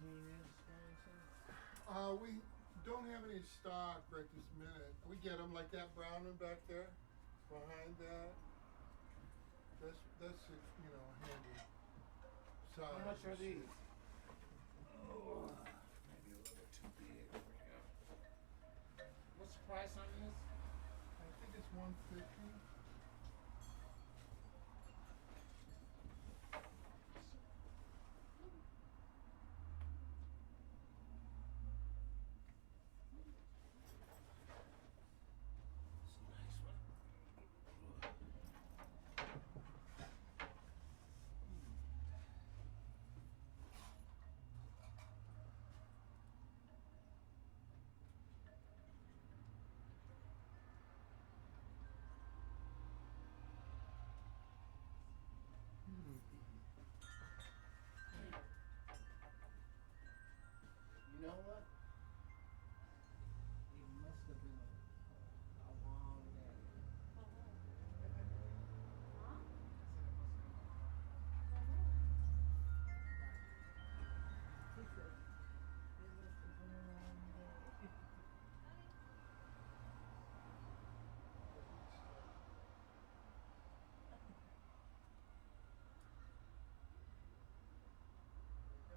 16-inch by any chance? We don't have any stock right this minute. We get them like that brown one back there, behind that. That's handy size. How much are these? Oh, maybe a little bit too big. There we go. What's the price on this? I think it's 150. It's a nice one. You know what? It must have been a long day. Huh? I said it must have been a long day. He said, it must have been a long day.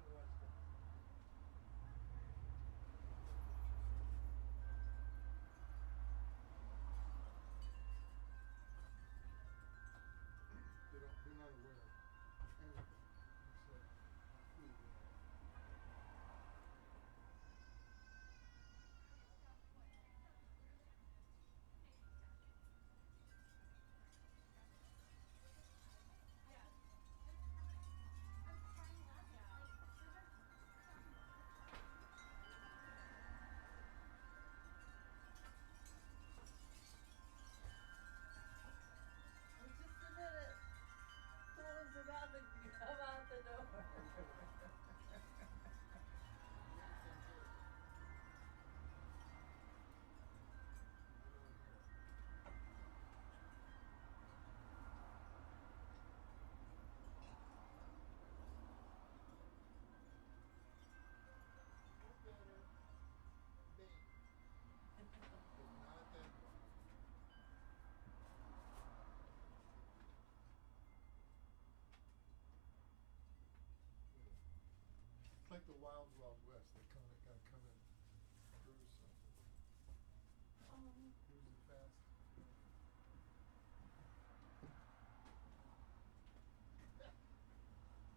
They're not aware of anything except food. Just a minute. Someone's about to come out the door. Not that far. It's like the Wild Wild West. They kind of got to come in through something. Who's the fastest?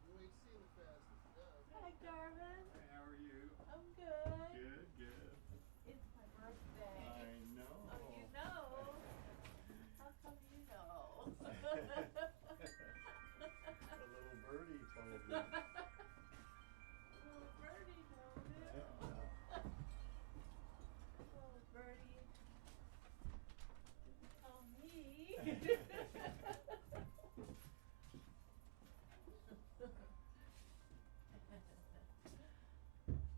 You ain't seen the fastest does. Hi, Garvin. Hey, how are you? I'm good. Good, good. It's my birthday. I know. Oh, you know? How come you know? A little birdie told me. Little birdie knows it. Yeah. Little birdie didn't tell me.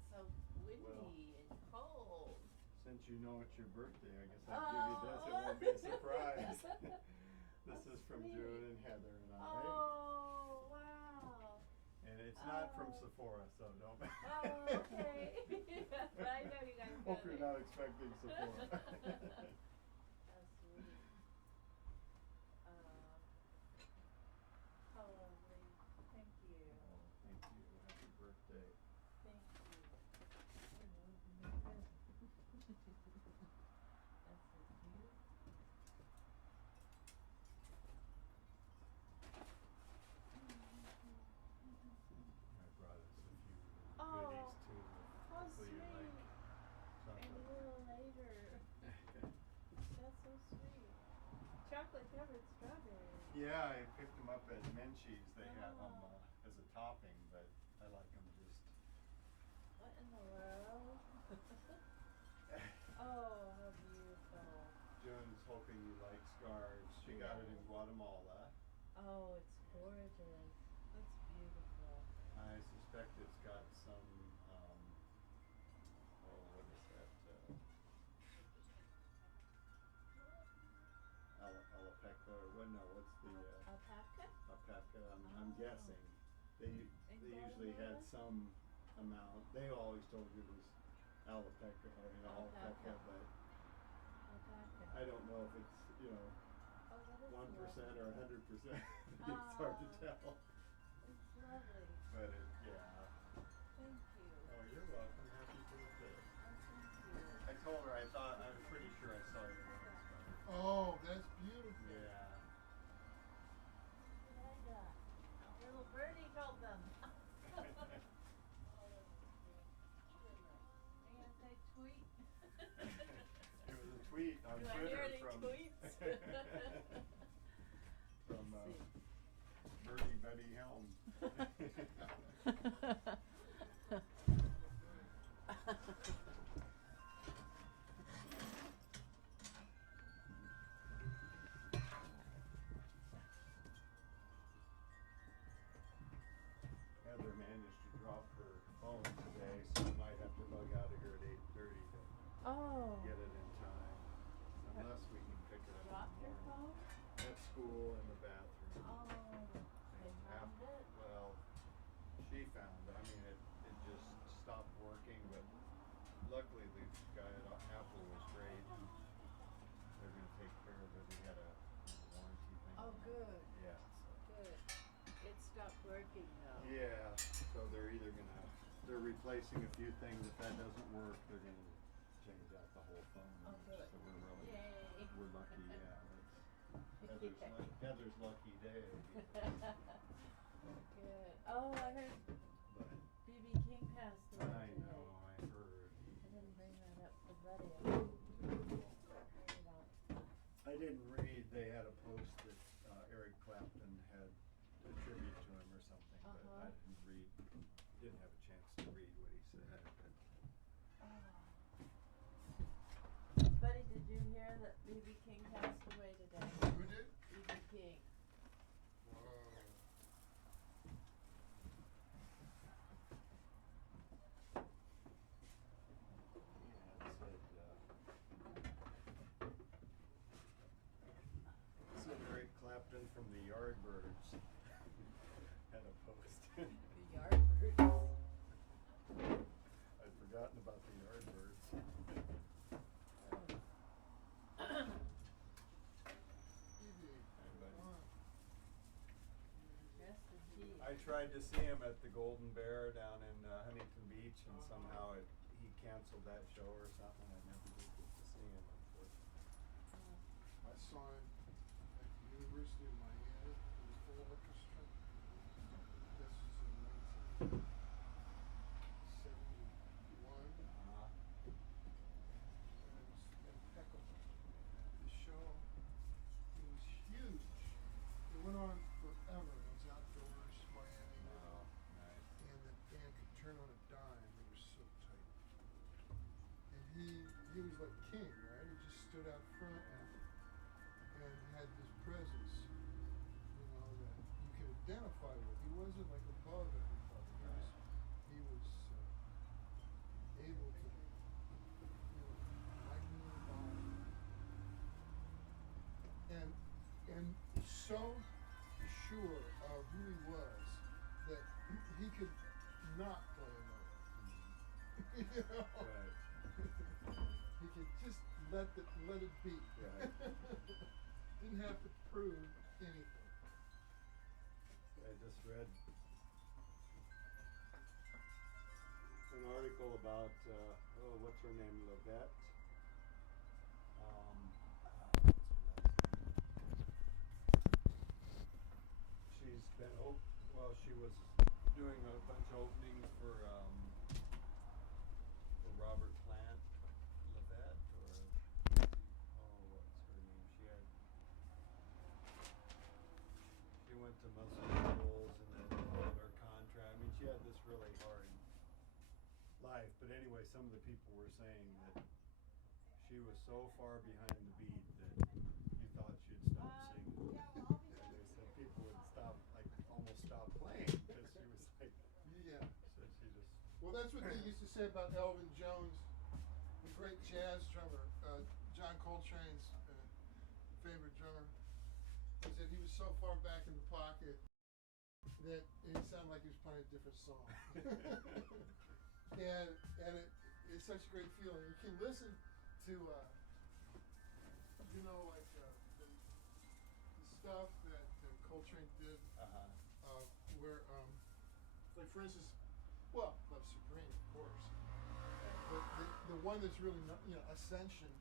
So windy and cold. Since you know it's your birthday, I guess I'll give you this. It won't be a surprise. This is from sweet. June and Heather and I. Oh, wow. And it's not from Oh. Sephora, so don't. Oh, okay. I know you guys Hope got you're it. not expecting Sephora. That's sweet. How lovely. Thank you. Oh, thank you. Happy birthday. Thank you. I love you, my present. That's so cute. I brought us a few Oh, goodies too. how Hopefully you like sweet. And a chocolate. little later. That's so sweet. Chocolate covered strawberries. Yeah, I picked them up at Menchie's. They have them Oh. as a topping, but I like them just. What in the world? Oh, how beautiful. June's hoping you like scarves. She got it in Yes. Guatemala. Oh, it's gorgeous. That's beautiful. I suspect it's got some, what is that? Alpaca, or what? No, what's the Alpaca? alpaca? I'm Oh. guessing. They In usually Guatemala? had some amount. They always told you it was alpaca, Alpaca. but Alpaca. I don't know if it's, you know, Oh, that is 1% or lovely. 100%. It's hard to Oh. tell. It's lovely. But it, yeah. Thank you. Oh, you're welcome. Happy birthday. Oh, thank you. I told her I'm pretty sure I saw your rose, but Oh, that's beautiful. yeah. What I got? A little birdie told them. Are you gonna say tweet? It was a tweet on Do I Twitter hear any from tweets? from Let's see. Birdie Betty Helm. Heather managed to drop her phone today, so I might have to bug out of here at 8:30 to Oh. get it in time, unless we can pick it up Dropped in your the morning. phone? At school in the bathroom. Oh. They found it? Well, she found it. I mean, it just stopped working, but luckily the guy at Apple was great. They're gonna take care of it. We had a warranty thing. Oh, on it. good. Yeah. Good. It stopped working though. Yeah, so they're replacing a few things. If that doesn't work, they're gonna change out the whole phone. Oh, good. So we're really, Yay. we're lucky, yeah. That's Yeah. Heather's lucky day. Good. Oh, I heard But B.B. King passed away I today. know, I heard. I didn't bring that up for Buddy. I heard about I didn't read, they had a post that Eric Clapton had a tribute to him or something, but Uh-huh. I didn't have a chance to read what he said. Oh. Buddy, did you hear that B.B. King passed away today? Who did? B.B. King. Wow. It said Eric Clapton from the Yardbirds had a post. The Yardbirds. I'd forgotten about the Yardbirds. Rest in peace. I tried to see him at the Golden Bear down in Huntington Beach, and somehow he canceled that show or something. I never did get to see him, unfortunately. I saw him at the University of Miami with a full orchestra. This was in 1971. It was impeccable. The show, it was huge. It went on forever. It was outdoors, Miami. Oh, nice. And the band could turn on a dime. They were so tight. And he was like king, right? He just stood out front and had this presence, you know, that you could identify with. He wasn't like above everybody. He was able to, you know, lighten the body. And so sure of who he was that he could not play a note. You know? Right. He could just let it be. Right. Didn't have to prove anything. I just read an article about what's her name, Lavette. What's her last name? She's been she was doing a bunch of openings for Robert Plant. Lavette or what's her name? She went to Muscle Shoals and then pulled her contract. I mean, she had this really hard life. But anyway, some of the people were saying that she was so far behind the beat that you thought she'd stop singing. And they said people would almost stop playing because she was like, Yeah. so she just. Well, that's what they used to say about Elvin Jones, the great jazz drummer, John Coltrane's favorite drummer. He said he was so far back in the pocket that it sounded like he was playing a different song. and it's such a great feeling. You can listen to, like the stuff that Coltrane did, where, like for instance, well, Love Supreme, of course, but the one that's really not, Ascension,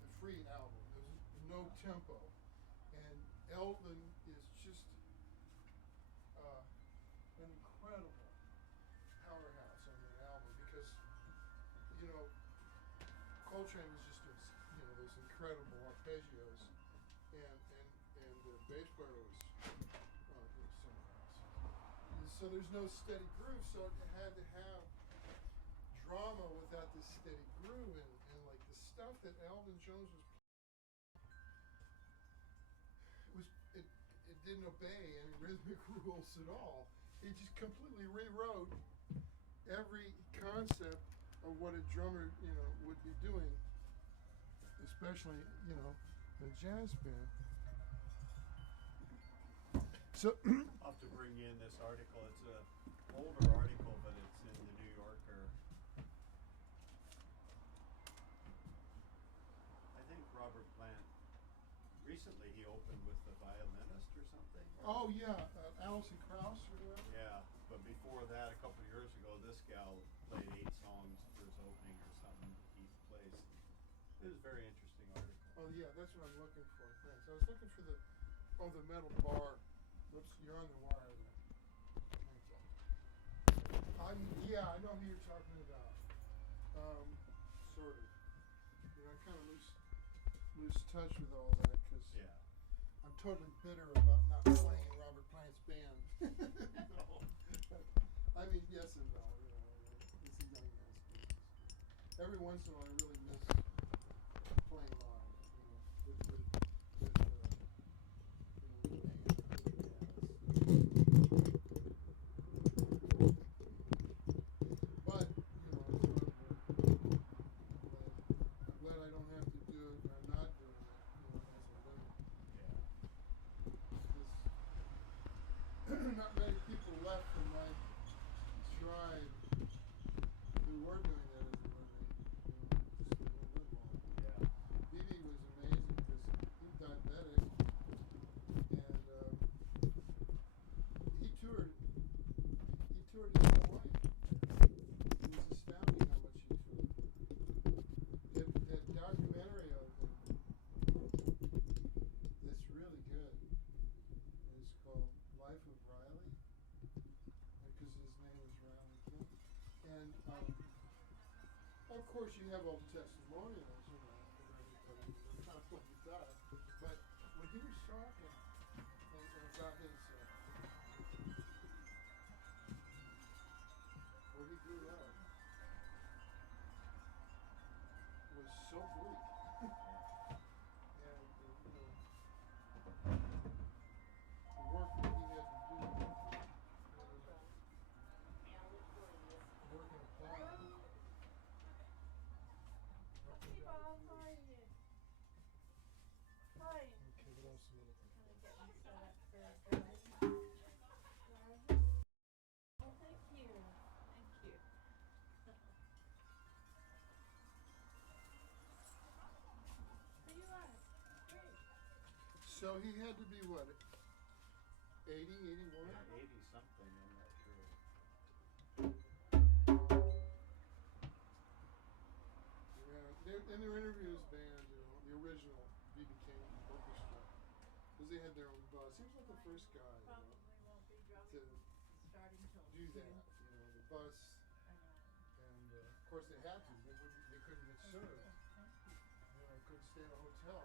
the free album. There's no tempo, and Elvin is just an incredible powerhouse on that album because Coltrane was just doing those incredible arpeggios, and the bass player was somewhere else. And so there's no steady groove, so it had to have drama without this steady groove, and like the stuff that Elvin Jones it didn't obey any rhythmic rules at all. He just completely rewrote every concept of what a drummer, would be doing, especially, in a jazz band. So I'll have to bring in this article. It's a older article, but it's in the New Yorker. I think Robert Plant, recently he opened with the violinist or something. oh yeah, Alison Krauss or whatever. Yeah, but before that, a couple of years ago, this gal played 8 songs for his opening or something. Each place. It was a very interesting article. Oh yeah, that's what I'm looking for. Thanks. I was looking for the metal bar. Whoops, you're on the wire there. Thanks. Yeah, I know who you're talking about. Sort of. I kind of lose touch with all that because Yeah. I'm totally bitter about not playing in Robert Plant's band. No. I mean, yes and no. It's a young man's business. Every once in a while, I really miss playing live. With the band. But I'm glad I don't have to do it, or not doing it, as a living. Yeah. Because not many people left from my tribe who were doing that as a living. Just they don't live long. Yeah. BB was amazing because he's diabetic, and he toured his whole life. It was astounding how much he toured. That documentary of him that's really good is called Life of Riley, because his name is Riley King. And of course you have all the testimonials, from everybody, kind of like he does. But when he was talking and about his where he grew up was so bleak. And the work that he had to do, work in a farm. Hey Bob, how are you? Hi. Okay, what else am I looking for? Gonna get me set up for driving. Oh, thank you. Thank you. There you are. Great. So he had to be what, 80, 81? Yeah, 80 something, I'm not sure. Yeah, in their interviews, band, the original B.B. King Orchestra, because they had their own bus. He was like the first guy, Probably won't be to starting till do 2. that. The bus, I know. and of course they had to. They couldn't get served. Couldn't stay in a hotel.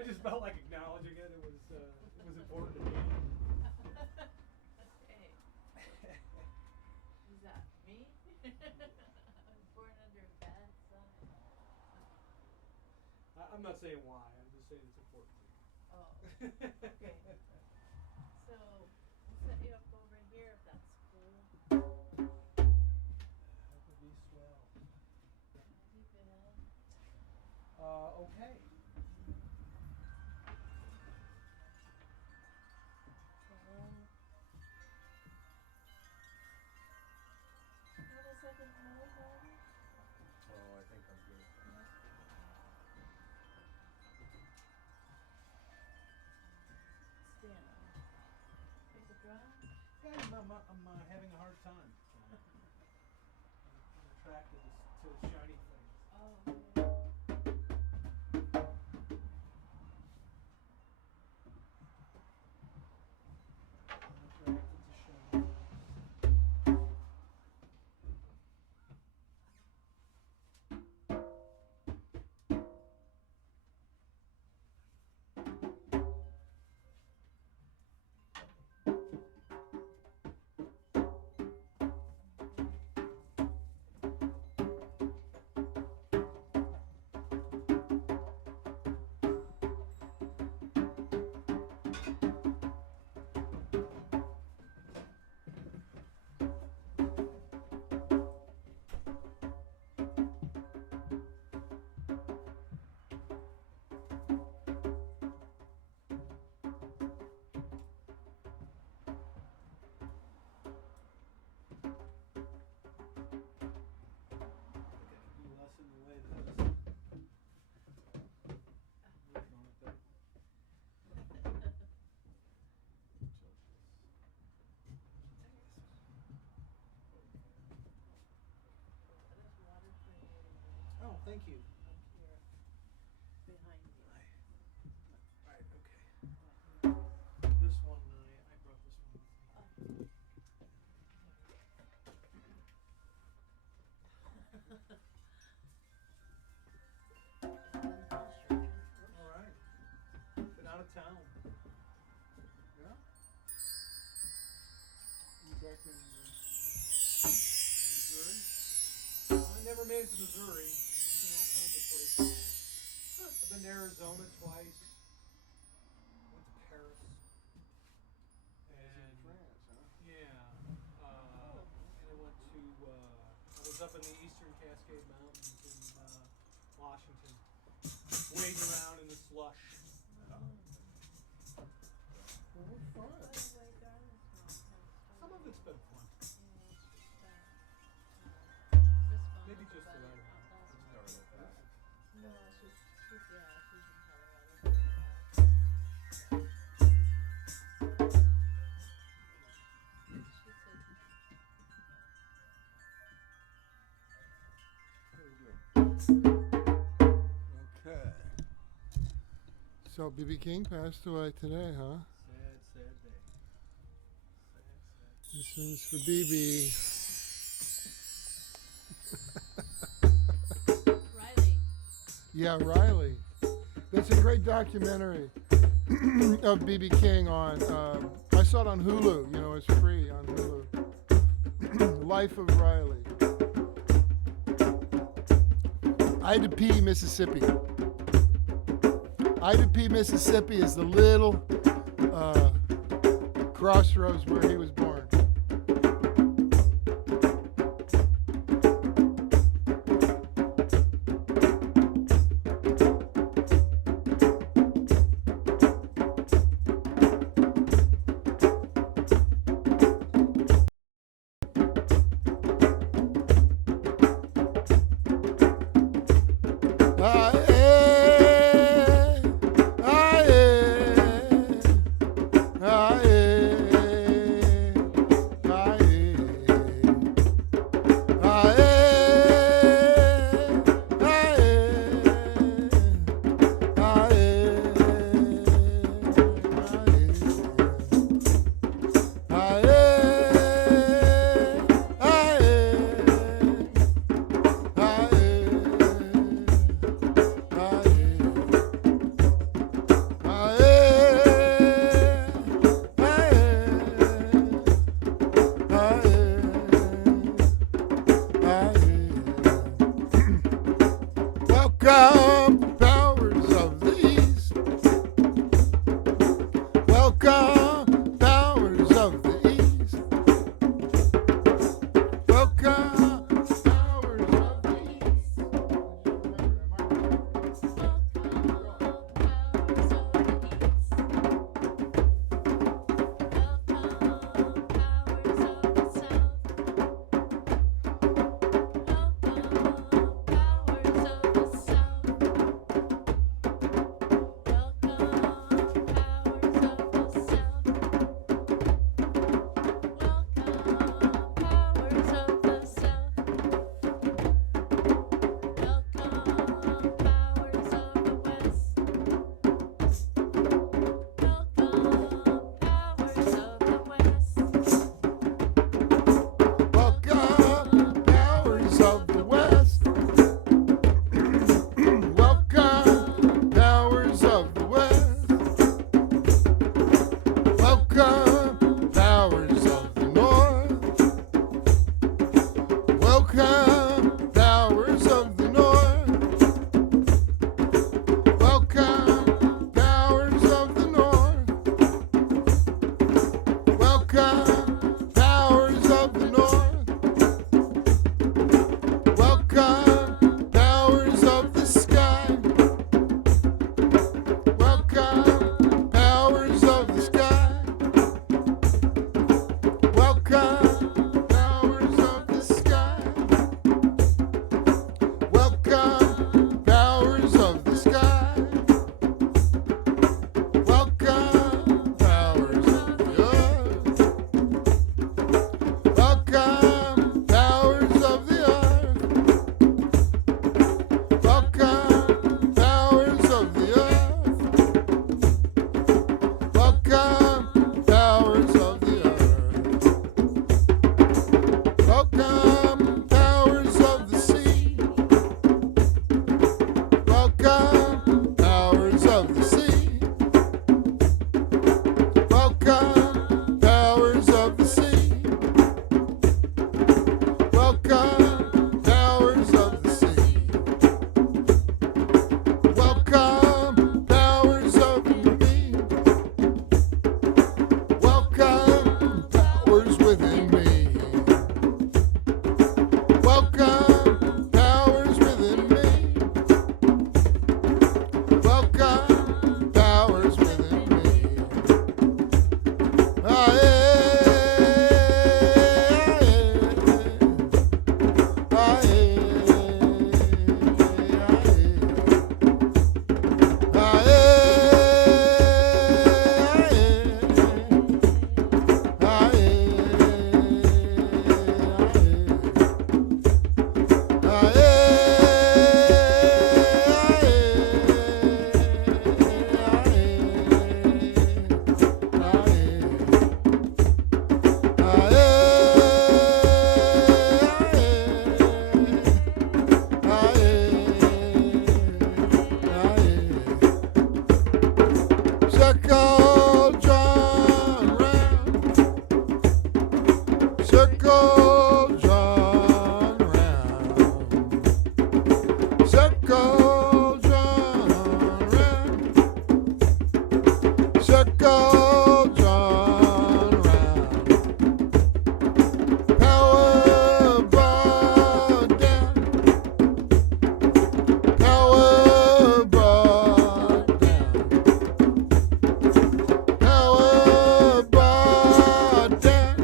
I just felt like acknowledging it. It was important to me. Okay. Is that me? I was born under a bad sign. I'm not saying why. I'm just saying it's important to me. Oh, okay. So, we'll set you up over here if that's cool. That would be swell. How have you been? Okay. Well, want a second hello, Bobby? Oh, I think I'm good. Stand. Take a drum. Yeah, I'm having a hard time. I'm attracted to shiny things. Oh, okay. I'm attracted to shiny things. There's water for you Oh, thank you. up here behind you. Alright, okay. This one, I brought this one with me. Oh. Alright. Been out of town. Yeah? You back in Missouri? I never made it to Missouri. Seen all kinds of places. I've been to Arizona twice. Went to Paris. It's in And France, huh? yeah. And I went to I was up in the Eastern Cascade Mountains in Washington. Wading around in the slush. Well, what fun. By the way, Darla's mom has Some of it's been fun. Maybe just the right amount. No, she's in Okay. So B.B. King passed away today, huh? Sad day. Sad. This one's for B.B. Riley. Yeah, Riley. That's a great documentary of B.B. King on. I saw it on Hulu. You know, it's free on Hulu. Life of Riley. Ida P, Mississippi. Ida P, Mississippi is the little crossroads where he was born. Welcome, powers of the east. Welcome, powers of the east. Welcome, powers of the west. Welcome, powers of the west. Welcome, powers of the north. Welcome, powers of the north. Welcome, powers of the north. Welcome, powers of the north. Welcome, powers of the sky. Welcome, powers of the sky. Welcome, powers of the sky. Welcome, powers of the sky. Welcome, powers of the earth. Welcome, powers of the earth. Welcome, powers of the earth. Welcome, powers of the earth. Welcome, powers of the sea. Welcome, powers of the sea. Welcome, powers of the sea. Welcome, powers of the sea. Welcome, powers of me. Welcome, powers within me. Welcome, powers within me. Welcome, powers within me. Circle, John round. Circle, John round. Circle, John round. Circle, John round. Power brought down. Power brought down. Power brought down.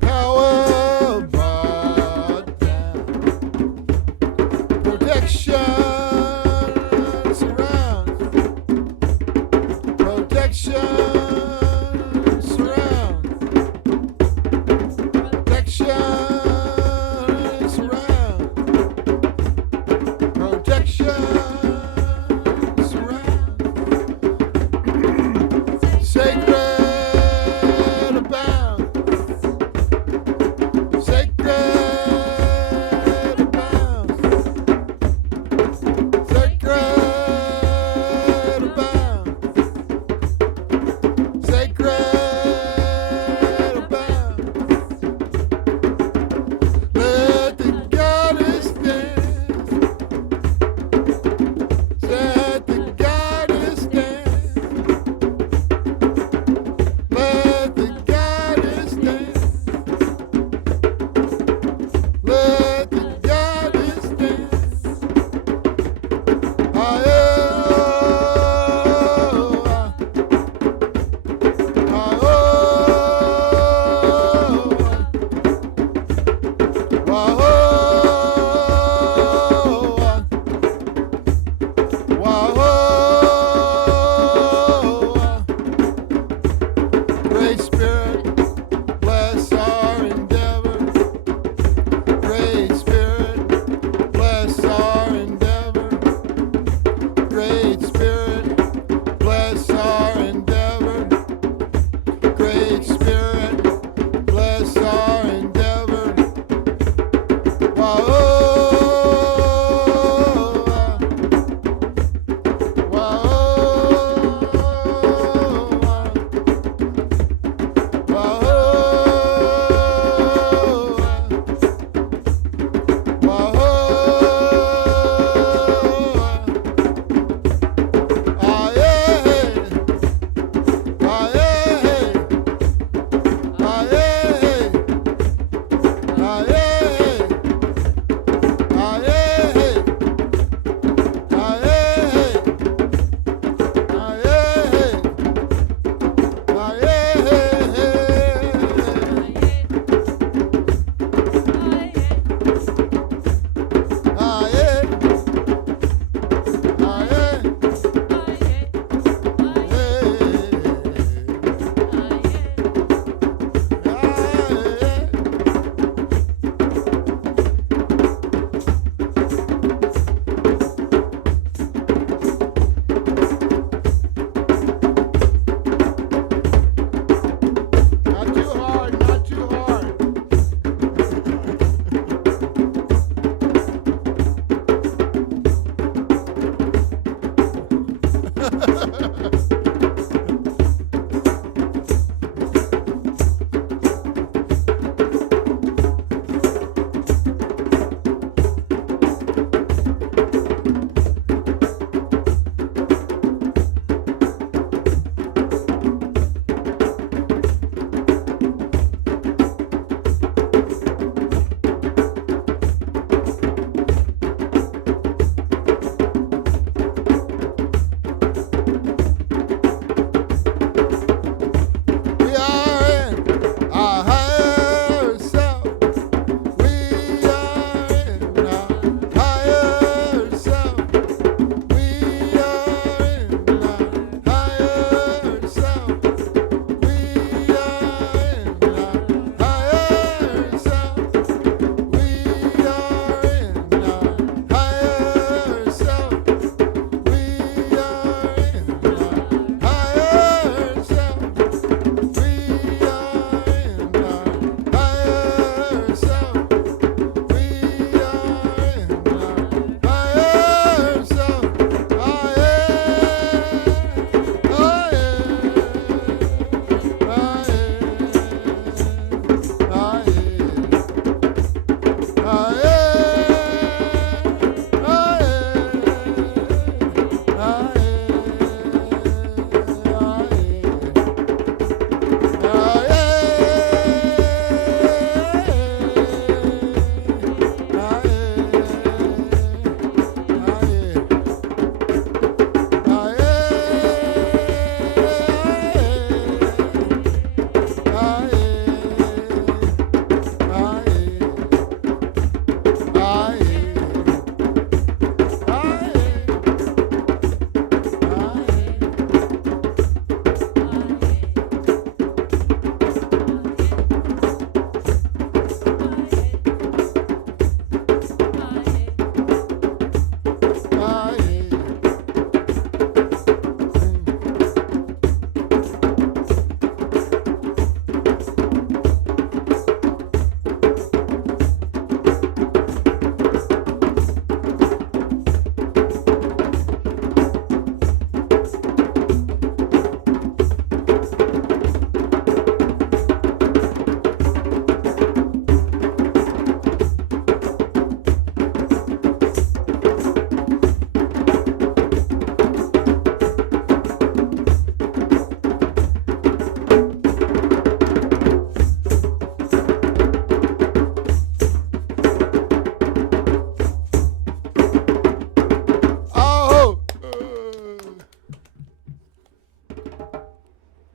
Power brought down. Protection surrounds. We are in our higher self. We are in our higher self. We are in our higher self. We are in our higher self. We are in our higher self. We are in our higher self. We are in our higher self. We are in our higher self.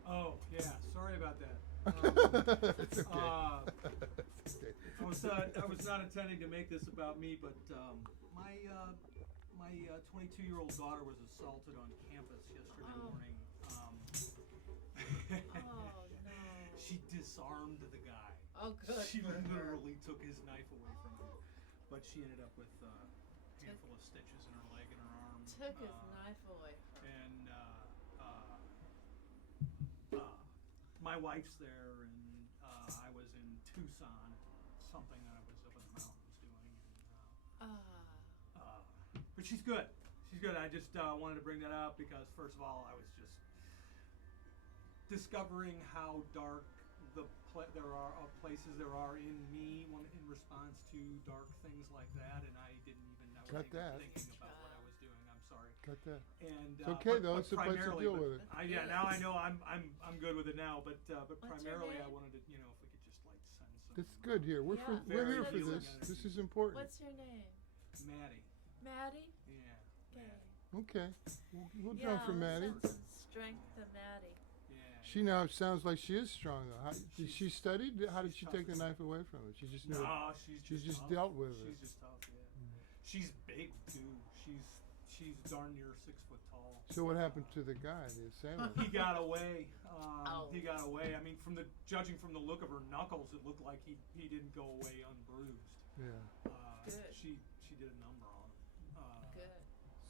Oh, yeah. Sorry about that. It's okay. Okay. I was not intending to make this about me, but my 22-year-old daughter was assaulted on campus yesterday Oh. morning. Oh no. She disarmed the guy. Oh, good She for her. literally took his knife away from him, but she ended up with a handful of stitches in her leg and her arm. Took his knife away from him. And my wife's there, and I was in Tucson, something that I was up in the mountains doing. But she's good. She's good. I just wanted to bring that up because, first of all, I was just discovering how dark there are places there are in me in response to dark things like that, and I wasn't Cut even that. thinking about what I was doing. I'm sorry. Cut that. And It's okay but- though. but It's supposed to primarily- deal but with it. yeah, now I know I'm good with it now, but your primarily I name? wanted to, if we could just like send some. That's good here. We're Yeah. we're here Very for healing this. energy. This is important. What's your name? Maddie. Maddie? Yeah. Okay. Okay. We'll Yeah, jump for Maddie. send some strength to Maddie. Yeah. She now sounds like she is strong though. Did she study? How did she take the knife away from her? She just knew. No, she just tough. dealt with it. She's just tough. Yeah. She's big too. She's darn near 6 foot tall. So what happened to the guy, the assailant? He got away. Ow. He got away. I mean, judging from the look of her knuckles, it looked like he didn't go away unbruised. Yeah. Good. She did a number on him. Good.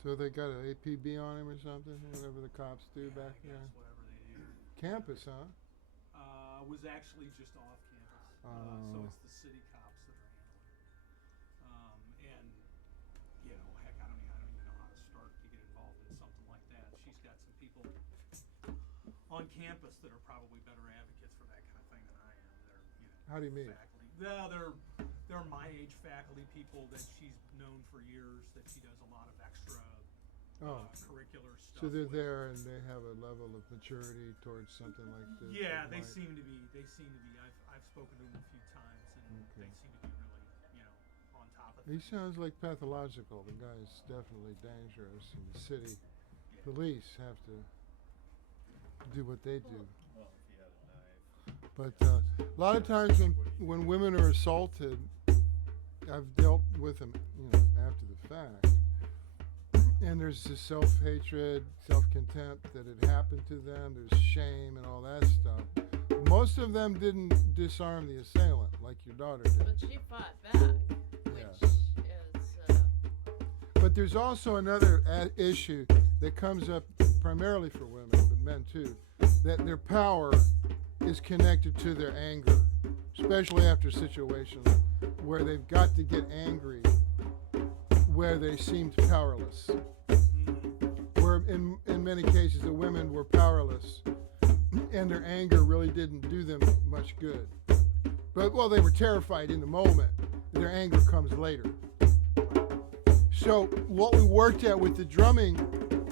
So they got an APB on him or something? Whatever the cops do Yeah, back I there. guess whatever they do. Campus, huh? Was actually just off campus. So Oh. it's the city cops that are handling it. And heck, I don't even know how to start to get involved in something like that. She's got on campus that are probably better advocates for that kind of thing than I am. They're, you know, How do you mean? faculty. Yeah, they're my age faculty people that she's known for years. That she does a lot of extra curricular stuff. So they're with. there and they have a level of maturity towards something like this. Yeah, that they might- seem to be. I've spoken to them a few times, and Okay. they seem to be really, you know, on top of He things. sounds like pathological. The guy is definitely dangerous, and the city police have to do what they do. Well, if he had a knife. But a lot of times when women are assaulted, I've dealt with them, after the fact, and there's this self-hatred, self-contempt that it happened to them. There's shame and all that stuff. Most of them didn't disarm the assailant like your daughter did. But she fought back, which Yes. is, But there's also another issue that comes up primarily for women, but men too, that their power is connected to their anger, especially after situations where they've got to get angry, where they seemed powerless. Where in many cases the women were powerless and their anger really didn't do them much good. But, well, they were terrified in the moment. Their anger comes later. So what we worked at with the drumming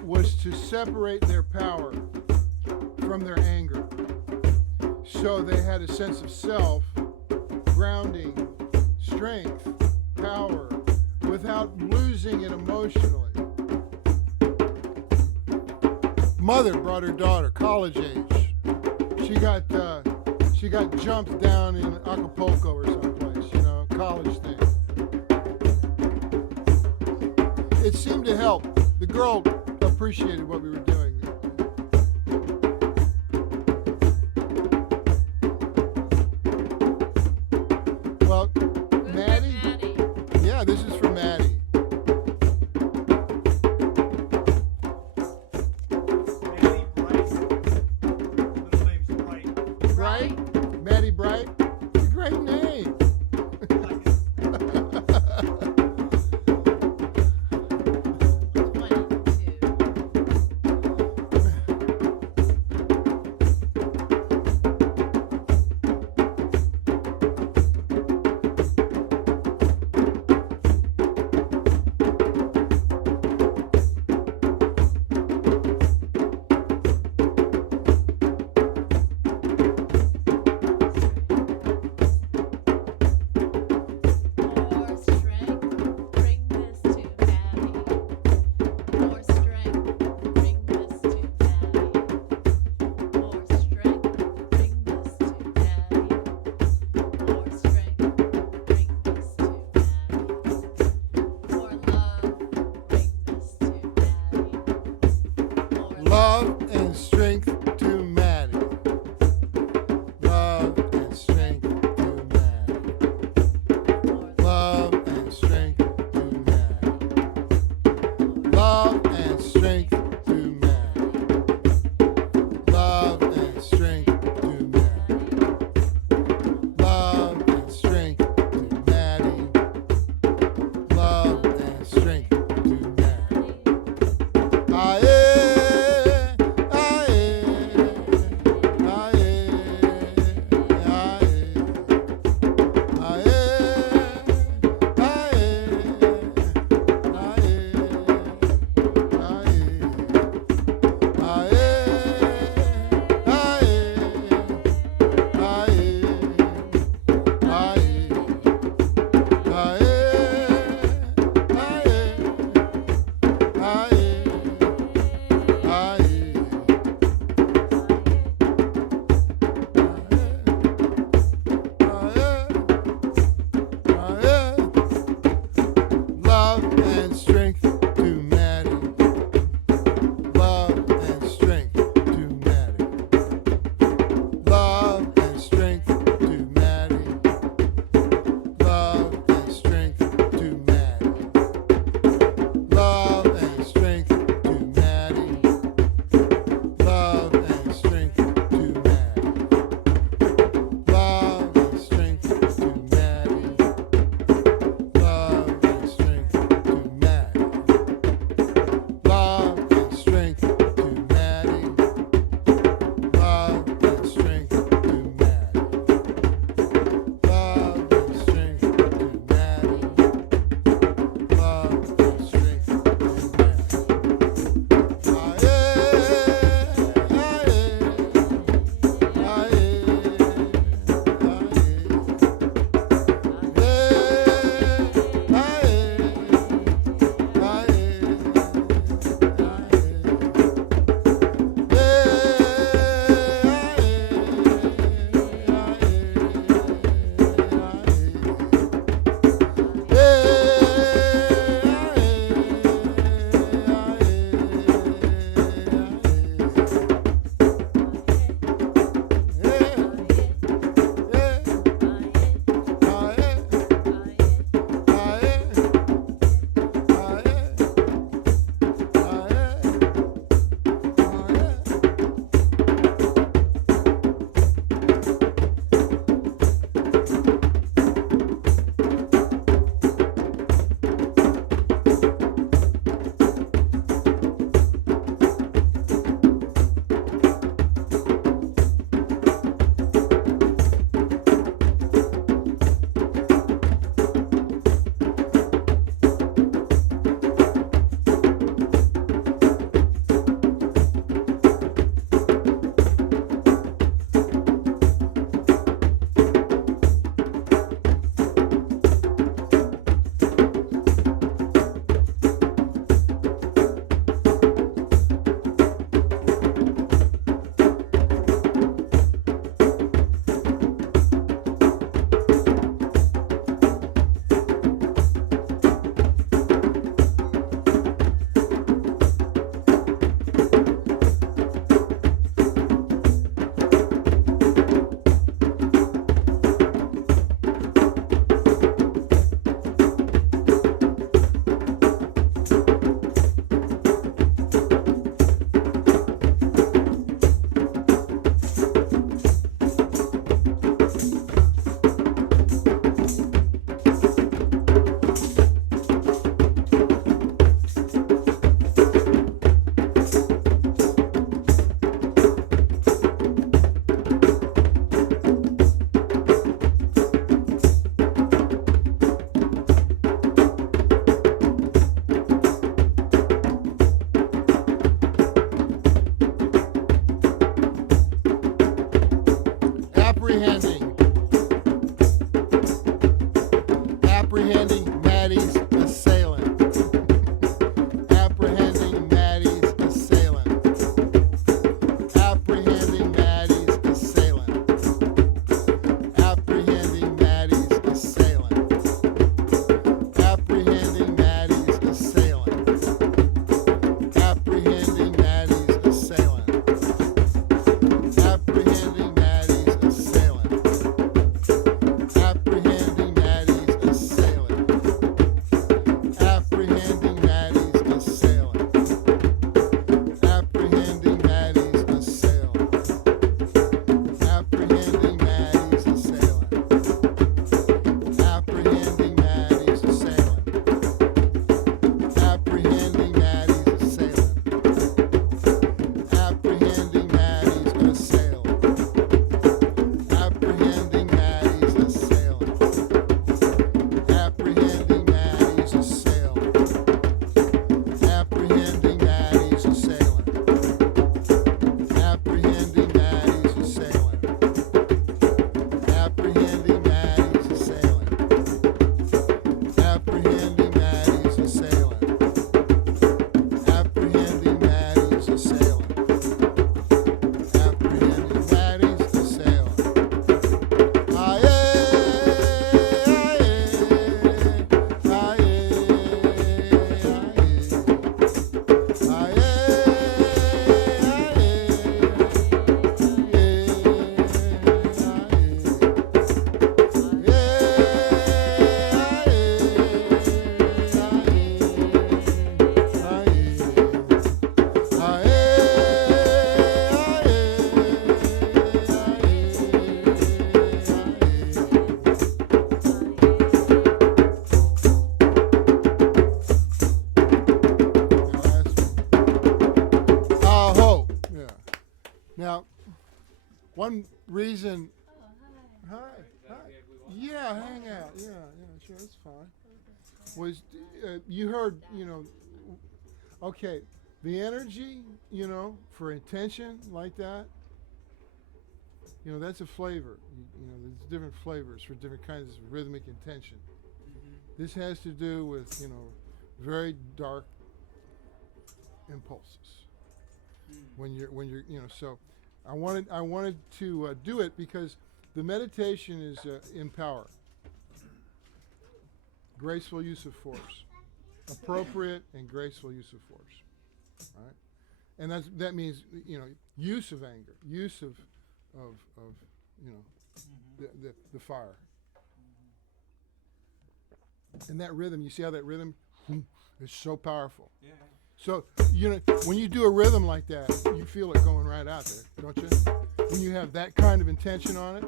was to separate their power from their anger. So they had a sense of self, grounding, strength, power, without losing it emotionally. Mother brought her daughter, college age. She got jumped down in Acapulco or someplace, college thing. It seemed to help. The girl appreciated what we were doing. Well, who's Maddie? Maddie? Yeah, this is for Maddie. Maddie Bright. Middle name's Bright. Bright? Maddie Bright? It's a great name. Like it. 22. More strength, bring this to Maddie. More strength, bring this to Maddie. More strength, bring this to Maddie. More strength, bring this to Maddie. More love, bring this to Maddie. More Love and strength to Maddie. Love and strength to Maddie. Love and strength to Maddie. Love and strength to Maddie. Love and strength to Maddie. Love and strength to Maddie. Love and strength to Maddie. Aye, aye, Now, one reason. Oh, Hi. Is that Hi. the egg we want? Yeah, hang out. Yeah, sure, that's fine. Was you heard? Okay, the energy, for intention like that. That's a flavor. There's different flavors for different kinds of rhythmic intention. Mm-hmm. This has to do with, very dark impulses. When you're, so I wanted to do it because the meditation is in power. Graceful use of force. Appropriate and graceful use of force. Right? And that means, use of anger, use of the fire. And that rhythm, you see how that rhythm is so powerful. Yeah. So, when you do a rhythm like that, you feel it going right out there, don't you? When you have that kind of intention on it,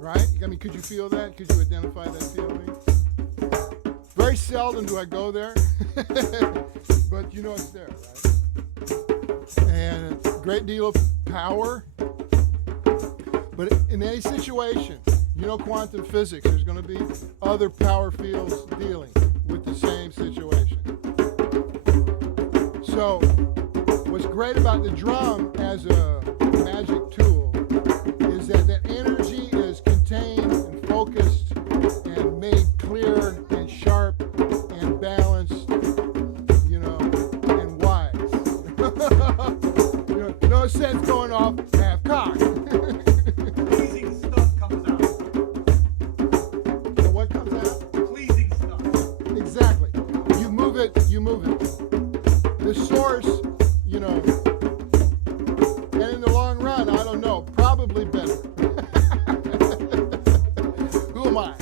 right? I mean, could you feel that? Could you identify that feeling? Very seldom do I go there, but it's there, right? And a great deal of power. But in any situation, quantum physics, there's going to be other power fields dealing with the same situation. So, what's great about the drum as a magic tool is that energy is contained and focused and made clear and sharp and balanced, and wise. No sense going off half-cocked. Pleasing stuff comes out. So what comes out? Pleasing stuff. Exactly. You move it. The source, and in the long run, I don't know, probably better. Who am I?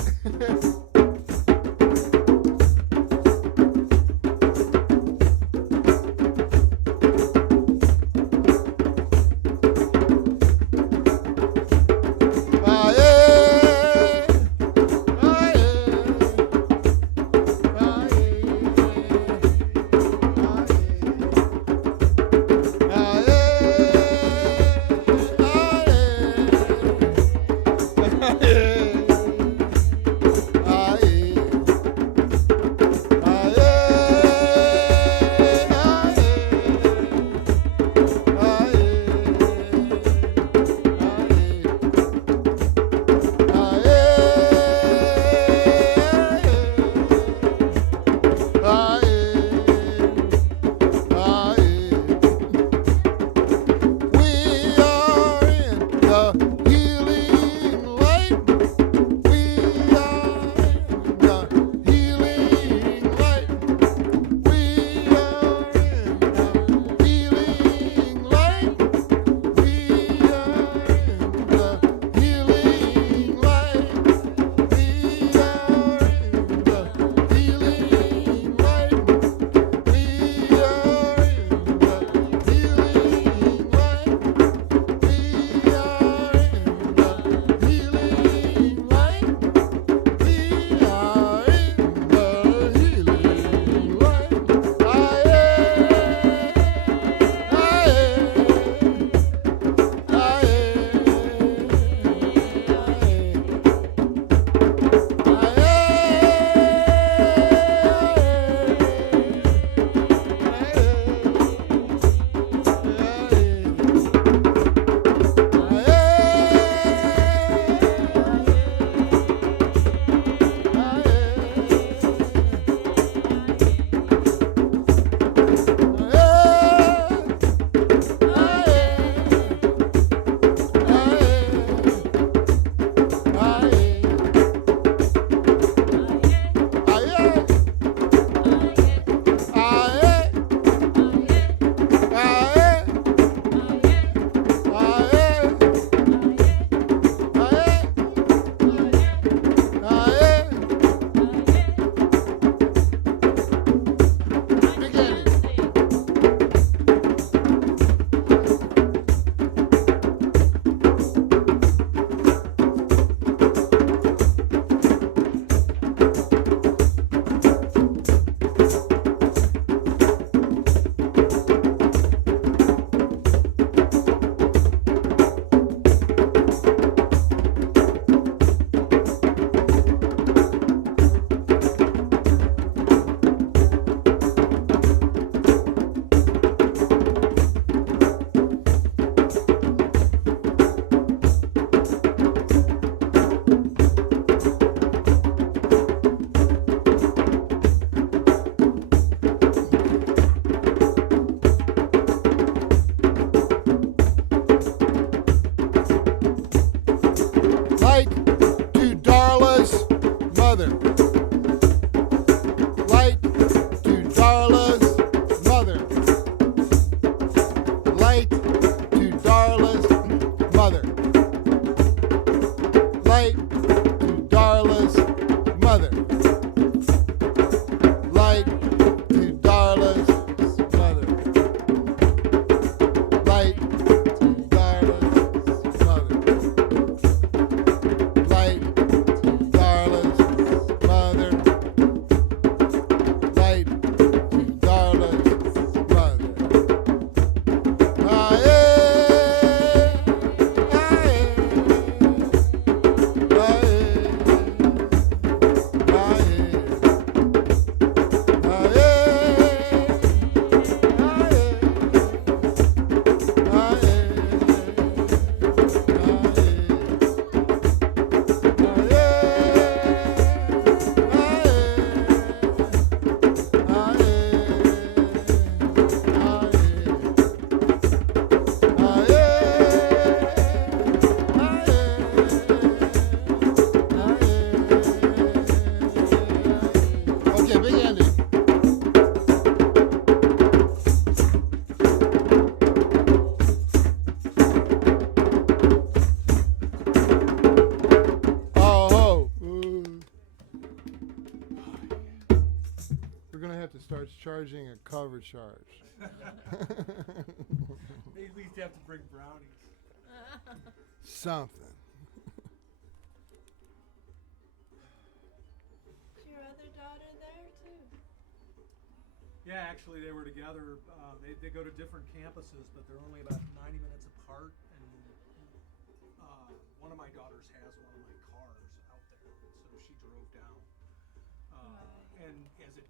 charging a cover charge. They at least have to bring brownies. Something. Is your other daughter there too? Yeah, actually, they were together. They go to different campuses, but they're only about 90 minutes apart. And one of my daughters has one of my cars out there, so she drove down. Right. And as it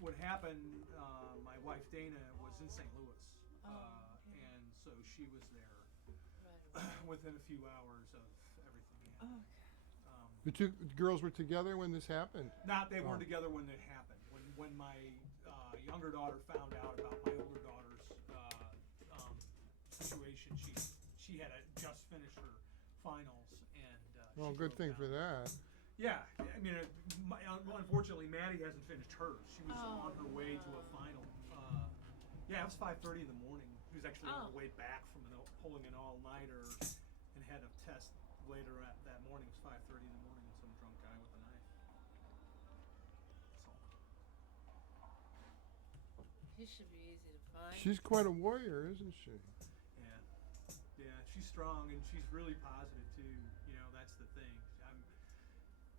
would happen, my wife Dana was in St. Louis, okay. and so she was there Right. within a few hours of everything happening. Okay. The two girls were together when this happened. They weren't Oh. together when it happened. When my younger daughter found out about my older daughter's situation, she had just finished her finals, and Well, she good drove thing down. for that. Yeah, I mean, unfortunately, Maddie hasn't finished hers. She was Oh, on her way to a no. final. Yeah, it was 5:30 in the morning. She was actually on Oh. her way back from pulling an all-nighter and had a test later that morning. It was 5:30 in the morning, and some drunk guy with a knife. He should be easy to find. She's quite a warrior, isn't she? Yeah, she's strong and she's really positive too. You know, that's the thing.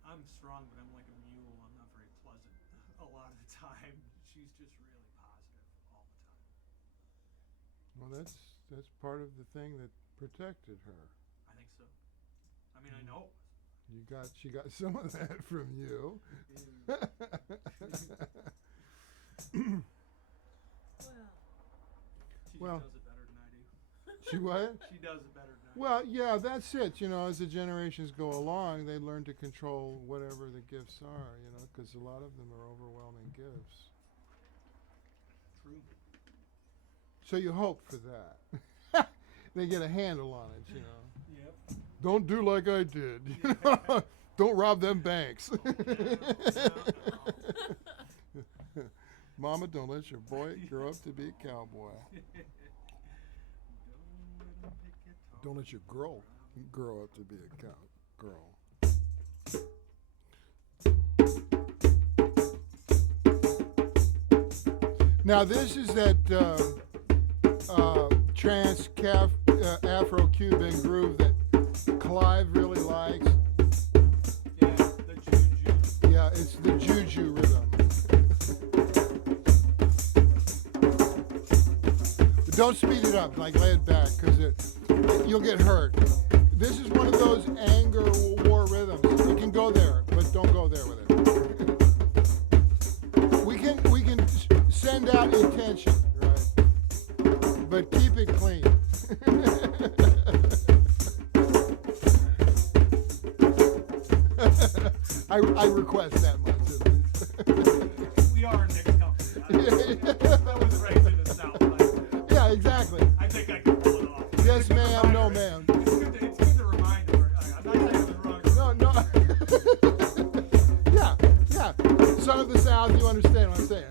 I'm strong, but I'm like a mule. I'm not very pleasant a lot of the time. She's just really positive all the time. Well, that's part of the thing that protected her. I think so. I mean, I know. She got some of that from you. Well, She does it better than I do. She what? She does it better than I do. Well, yeah, that's it. You know, as the generations go along, they learn to control whatever the gifts are. You know, because a lot of them are overwhelming gifts. True. So you hope for that. They get a handle on it. You know. Yep. Don't do like I did. Don't rob them banks. No. Mama, don't let your boy grow up to be a cowboy. Don't let your girl grow up to be a girl. Now this is that trance Afro-Cuban groove that Clive really likes. Yeah, the juju. Yeah, it's the juju rhythm. But don't speed it up, like lay it back, because you'll get hurt. This is one of those anger war rhythms. You can go there, but don't go there with it. We can send out intention, right? But keep it clean. I request that much at least. We are Nick's company. I was raised in the South. Yeah, exactly. I think I can pull it off. Yes, It's a good ma'am, no, reminder. ma'am. It's good to remind her. I'm not saying it was wrong. No. Yeah. Son of the South, you understand what I'm saying.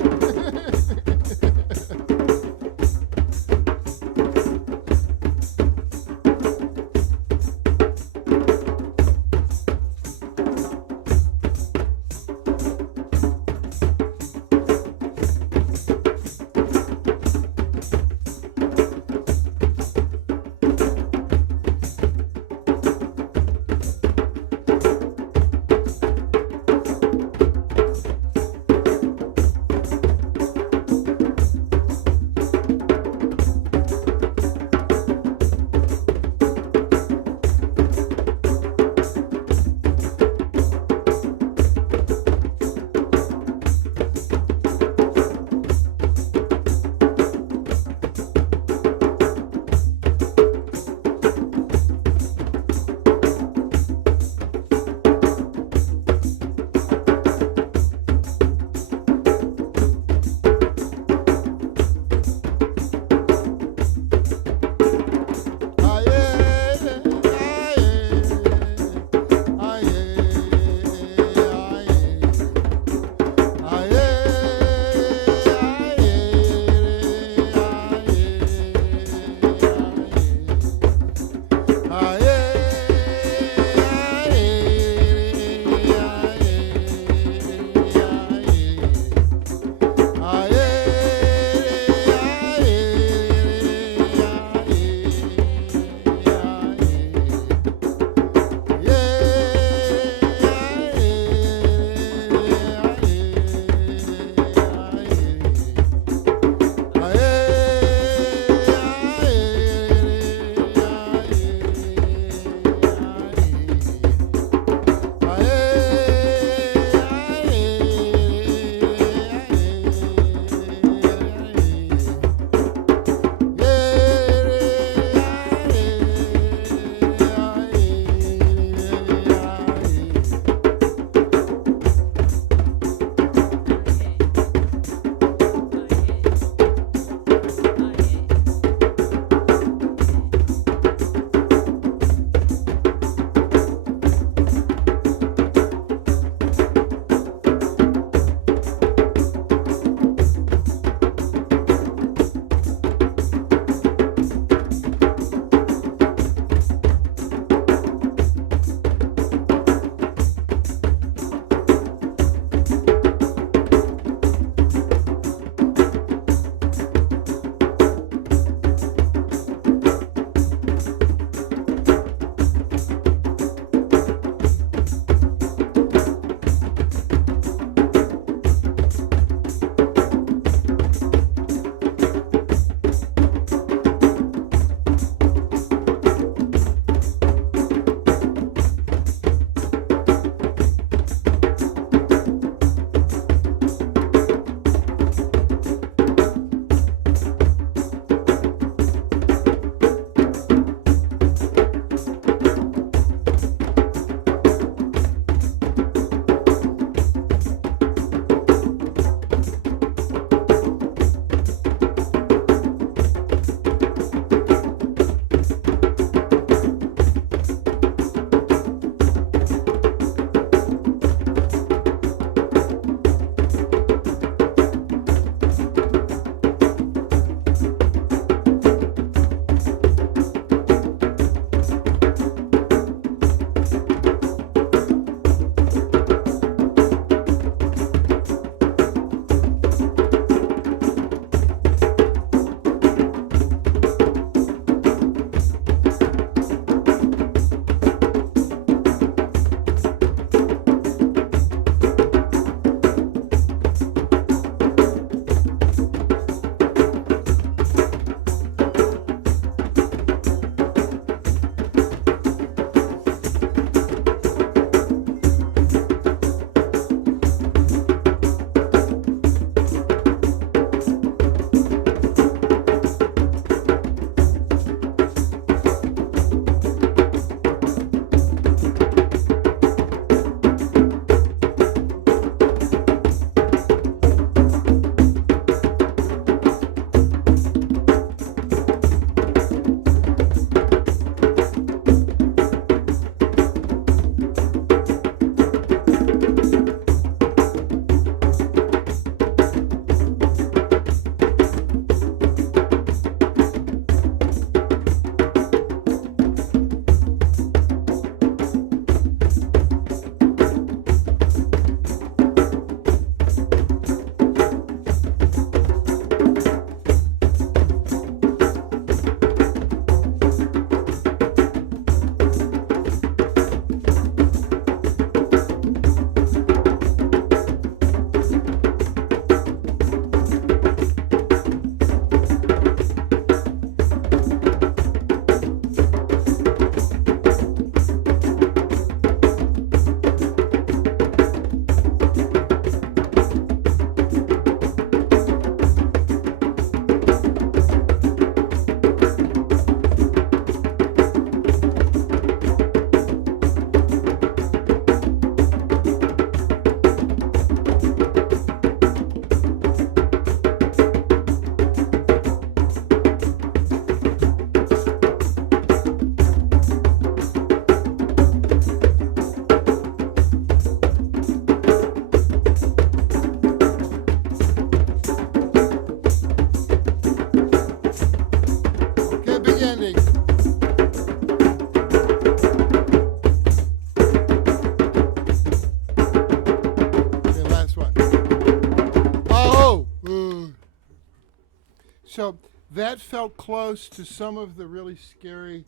that felt close to some of the really scary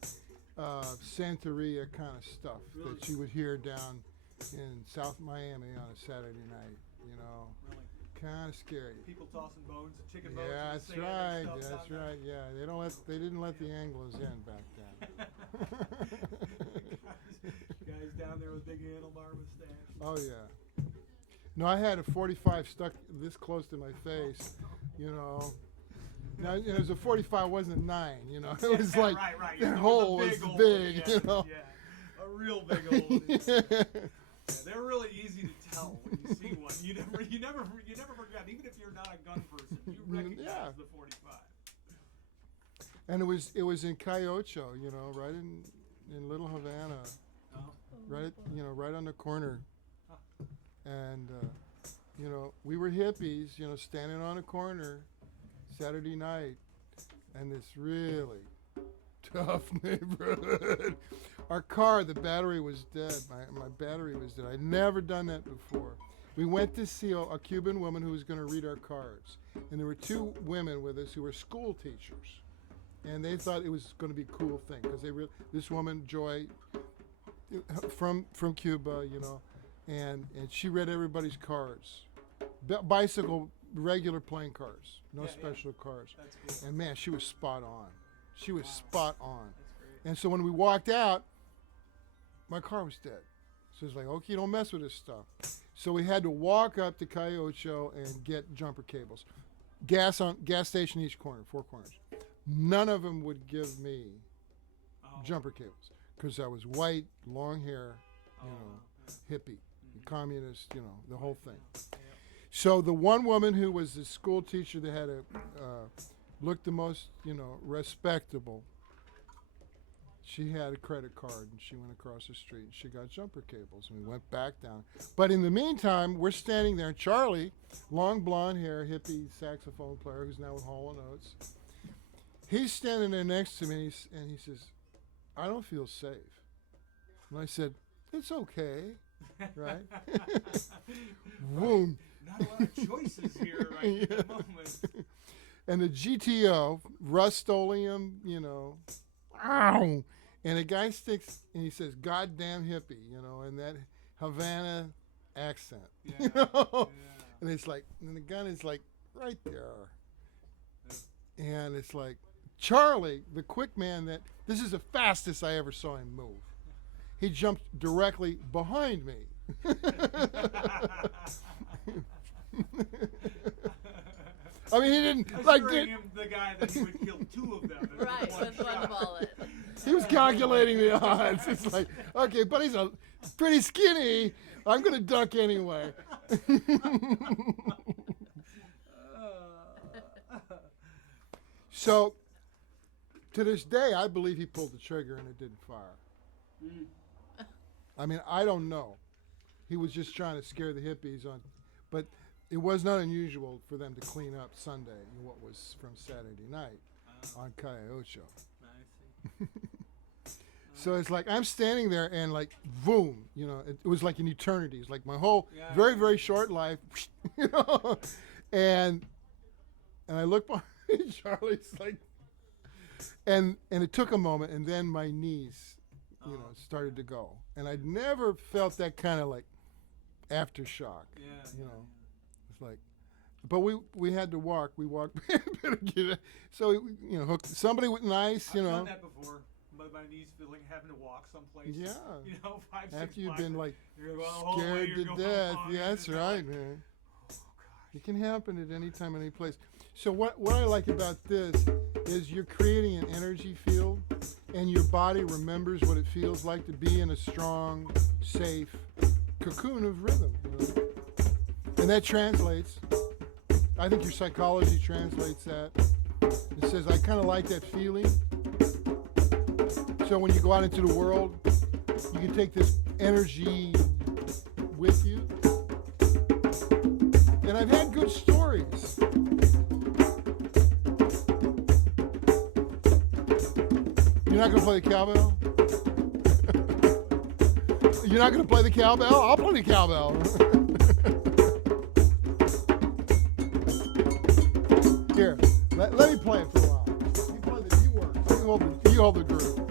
Santeria kind of stuff Really? that you would hear down in South Miami on a Saturday night. You know, Really. kind of scary. People tossing bones and chicken bones. Yeah, and that's sand and right. stuff That's down there. right. Yeah, they didn't let the Anglos in back then. guys down there with big handlebar mustache. Oh yeah. No, I had a 45 stuck this close to my face. You know. Now, you know, it was a 45, wasn't 9. You know, it was like right, right. that There hole was was a big hole, big. yeah, You know. Yeah, a real big hole. in it. Yeah, they're really easy to tell when you see one. You never forget. Even if you're not a gun person, you recognize Yeah. the 45. And it was in Cayocho, you know, right in Little Havana, Oh. right on the corner. Huh. And you know, we were hippies, you know, standing on a corner Saturday night, and this really tough neighborhood. Our car, the battery was dead. My battery was dead. I'd never done that before. We went to see a Cuban woman who was going to read our cards, and there were 2 women with us who were school teachers, and they thought it was going to be a cool thing because this woman Joy from Cuba, you know, and she read everybody's cards, bicycle regular playing cards, no Yeah, special cards, That's cool. and man, she was spot on. She was Wow. spot on. That's great. And so when we walked out, my car was dead. So it's like, okay, don't mess with this stuff. So we had to walk up to Cayocho and get jumper cables. Gas station each corner, 4 corners. None of them would give me Oh. jumper cables because I was white, long hair, Oh, you know, wow. hippie, communist, you know, the whole thing. Yeah. So the one woman who was the school teacher that had looked the most, you know, respectable, she had a credit card and she went across the street and she got jumper cables and we went back down. But in the meantime, we're standing there and Charlie, long blonde hair, hippie saxophone player who's now with Hall & Oates, he's standing there next to me and he says, I don't feel safe. And I said, it's okay, right? Boom. Not a lot of choices here right at the moment. And the GTO, Rust-Oleum, you know, ow! And a guy sticks and he says, goddamn hippie, you know, in that Havana accent. Yeah. You know? Yeah. And it's like, and the gun is like right there. And it's like, Charlie, the quick man this is the fastest I ever saw him move. He jumped directly behind me. I mean, he didn't Assuring him, the guy that he would kill 2 of them. in Right, one with one shot. bullet. He was calculating the odds. It's like, okay, but he's pretty skinny. I'm gonna duck anyway. So, to this day, I believe he pulled the trigger and it didn't fire. I mean, I don't know. He was just trying to scare the hippies but it was not unusual for them to clean up Sunday, what was from Saturday night on Cayocho. I see. So it's like I'm standing there and like, boom, you know, it was like an eternity. It's like my whole Yeah. very, very short life, you know, and I look behind Charlie's like, and it took a moment, and then my knees, you know, started to go, and I'd never felt that kind of like aftershock, Yeah. you know. It's like, but we had to walk. We walked, so you know, hooked somebody with nice, you I've know. done that before. But my knees feel like having to walk someplace. Yeah. You know, 5, 6 After you've blocks, been like you're going, "Oh, wait, scared you're to going death. on," Yeah, and that's it's right, like, man. oh, gosh. It can happen at any time, any place. So what I like about this is you're creating an energy field, and your body remembers what it feels like to be in a strong, safe cocoon of rhythm. You know? And that translates. I think your psychology translates that. It says, I kind of like that feeling. So when you go out into the world, you can take this energy with you. And I've had good stories. You're not going to play the cowbell? You're not going to play the cowbell? I'll play the cowbell. Here, let me play it for a while. You hold the group.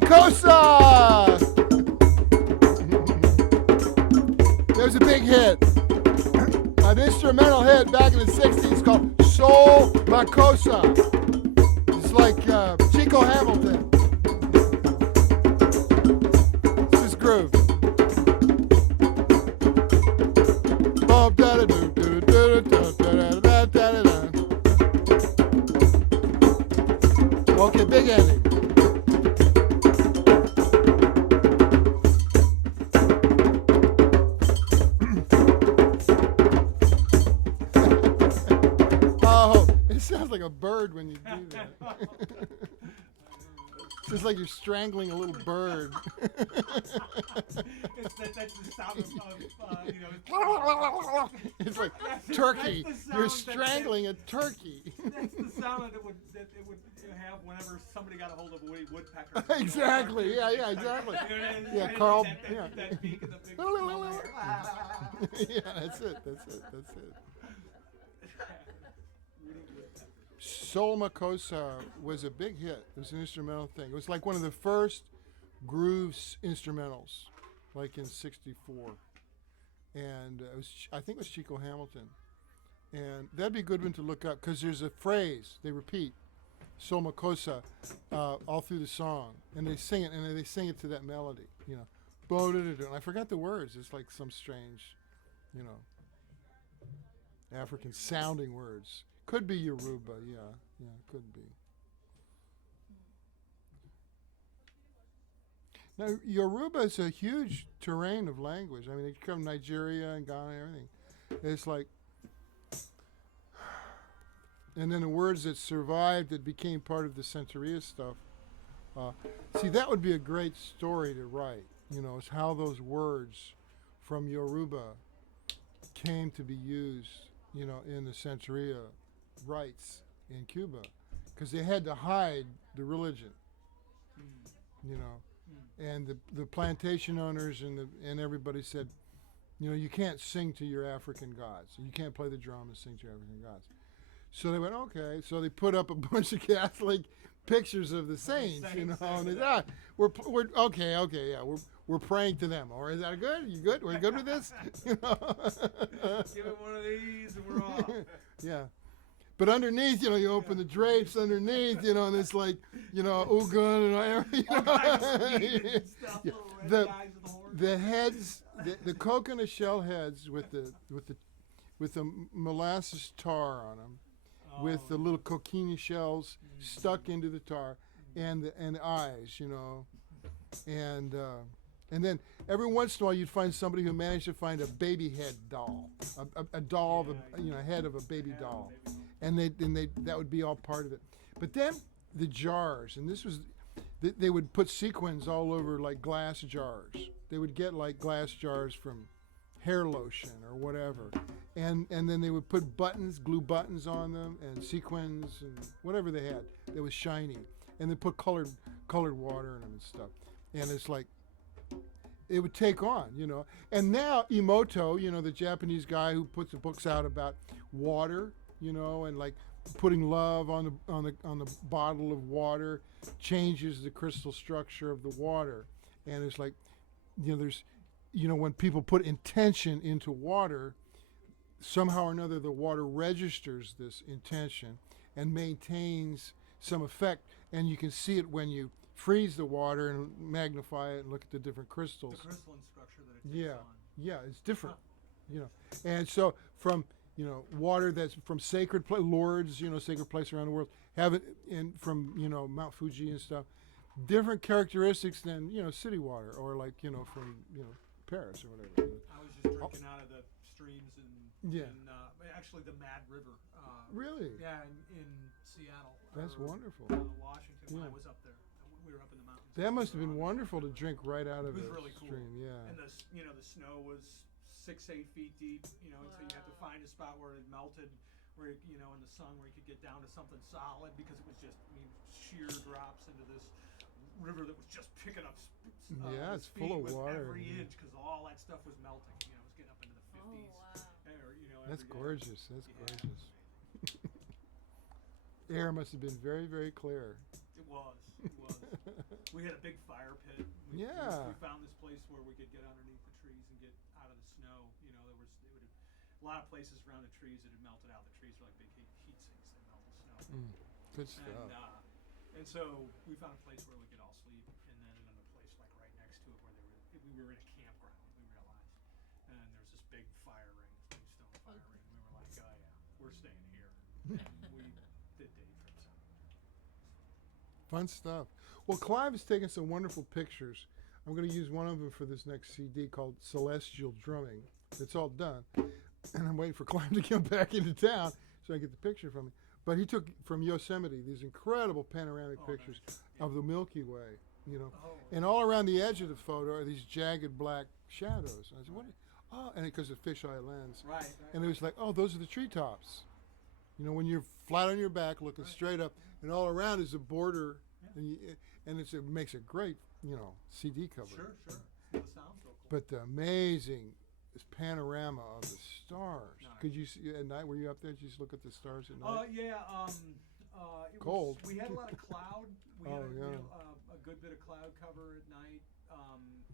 Makossa! There's a big hit. An instrumental hit back in the 60s called Soul Makossa. It's like Chico Hamilton. It's this groove. Okay, big ending. Oh, it sounds like a bird when you do that. It's just like you're strangling a little bird. That's the sound of It's like That's turkey. the sound You're that- strangling a turkey. That's the sound that it would have whenever somebody got a hold of a Woody Woodpecker. Exactly. Yeah, exactly. Yeah, Carl. Yeah. That beak and the big Yeah, that's it. Soul Makossa was a big hit. It was an instrumental thing. It was like one of the first grooves instrumentals, like in '64. And it was, I think it was Chico Hamilton. And that'd be a good one to look up because there's a phrase they repeat, Soul Makossa, all through the song. And they sing it, and they sing it to that melody, you know. And I forgot the words. It's like some strange, you know, African sounding words. Could be Yoruba, yeah, could be. Now, Yoruba is a huge terrain of language. I mean, it comes from Nigeria and Ghana and everything. It's like, and then the words that survived that became part of the Santeria stuff. See, that would be a great story to write. You know, it's how those words from Yoruba came to be used, you know, in the Santeria rites in Cuba, because they had to hide the religion, you know, and the plantation owners and everybody said, you know, you can't sing to your African gods. You can't play the drum and sing to your African gods. So they went, okay. So they put up a bunch of Catholic pictures of the saints, you know, and they, we're okay, yeah, we're praying to them. Or is that good? You good? We're good with this? You know? Give it one of these and we're off. Yeah. But underneath, you know, you open the drapes underneath, you know, and it's like, you know, Ugun and everything. Yeah. The heads, the coconut shell heads with the molasses tar on them, with the little coquina shells stuck into the tar, and the eyes, you know, and then every once in a while you'd find somebody who managed to find a baby head doll, a doll of a, you know, head of a baby doll. And that would be all part of it. But then the jars, and this was, they would put sequins all over like glass jars. They would get like glass jars from hair lotion or whatever. And then they would put buttons, glue buttons on them, and sequins and whatever they had that was shiny. And they put colored water in them and stuff. And it's like, it would take on, you know. And now Emoto, you know, the Japanese guy who puts the books out about water, you know, and like putting love on the bottle of water changes the crystal structure of the water. And it's like, you know, there's, you know, when people put intention into water, somehow or another the water registers this intention and maintains some effect. And you can see it when you freeze the water and magnify it and look at the different crystals. The crystalline structure that it takes on. Yeah, it's different, you know. And so from, you know, water that's from sacred Lourdes, you know, sacred place around the world, have it in from, you know, Mount Fuji and stuff, different characteristics than, you know, city water, or like, you know, from, you know, Paris or whatever. I was just drinking out of the streams in actually the Mad River. Really? Yeah, in Seattle. That's wonderful. Washington, when I Yeah. was up there. We were up in the mountains. That must have been wonderful to drink right out of It was a really cool. stream. Yeah. And the snow was 6-8 feet deep, you know, and so you had to find a spot where it melted, where it, you know, in the sun, where you could get down to something solid, because it was just, I mean, sheer drops into this river that was just picking up Yeah, it's speed full of with water, every yeah. inch, because all that stuff was melting. You know, it was getting up into the 50s. Oh, wow. Or, you know, That's every day. gorgeous. That's Yeah. gorgeous. Air must have been very, very clear. It was. We had a big fire pit. We found this place where we could get underneath the trees and get out of the snow. You know, a lot of places around the trees that had melted out. The trees were like big heat sinks that melt the snow. Good stuff. And so we found a place where we could all sleep, and then another place like right next to it where we were in a campground. We realized, and there was this big fire ring, this big stone fire ring. And we were like, oh yeah, we're staying here. And we did day trips out there. Fun stuff. Well, Clive has taken some wonderful pictures. I'm going to use one of them for this next CD called Celestial Drumming. It's all done. And I'm waiting for Clive to come back into town so I can get the picture from him. But he took from Yosemite these incredible panoramic pictures of the Milky Way, you know. And all around the edge of the photo are these jagged black shadows. And I said, what? Oh, and because of fisheye lens. Right. And it was like, oh, those are the treetops. You know, when you're flat on your back looking straight up, and all around is a border, and it makes a great, you know, CD cover. Sure. It sounds so cool. But the amazing this panorama of the stars. Nice. Could you see at night? Were you up there? Did you just look at the stars at night? Yeah. Cold. We had a lot of cloud. We Oh, had yeah. a good bit of cloud cover at night,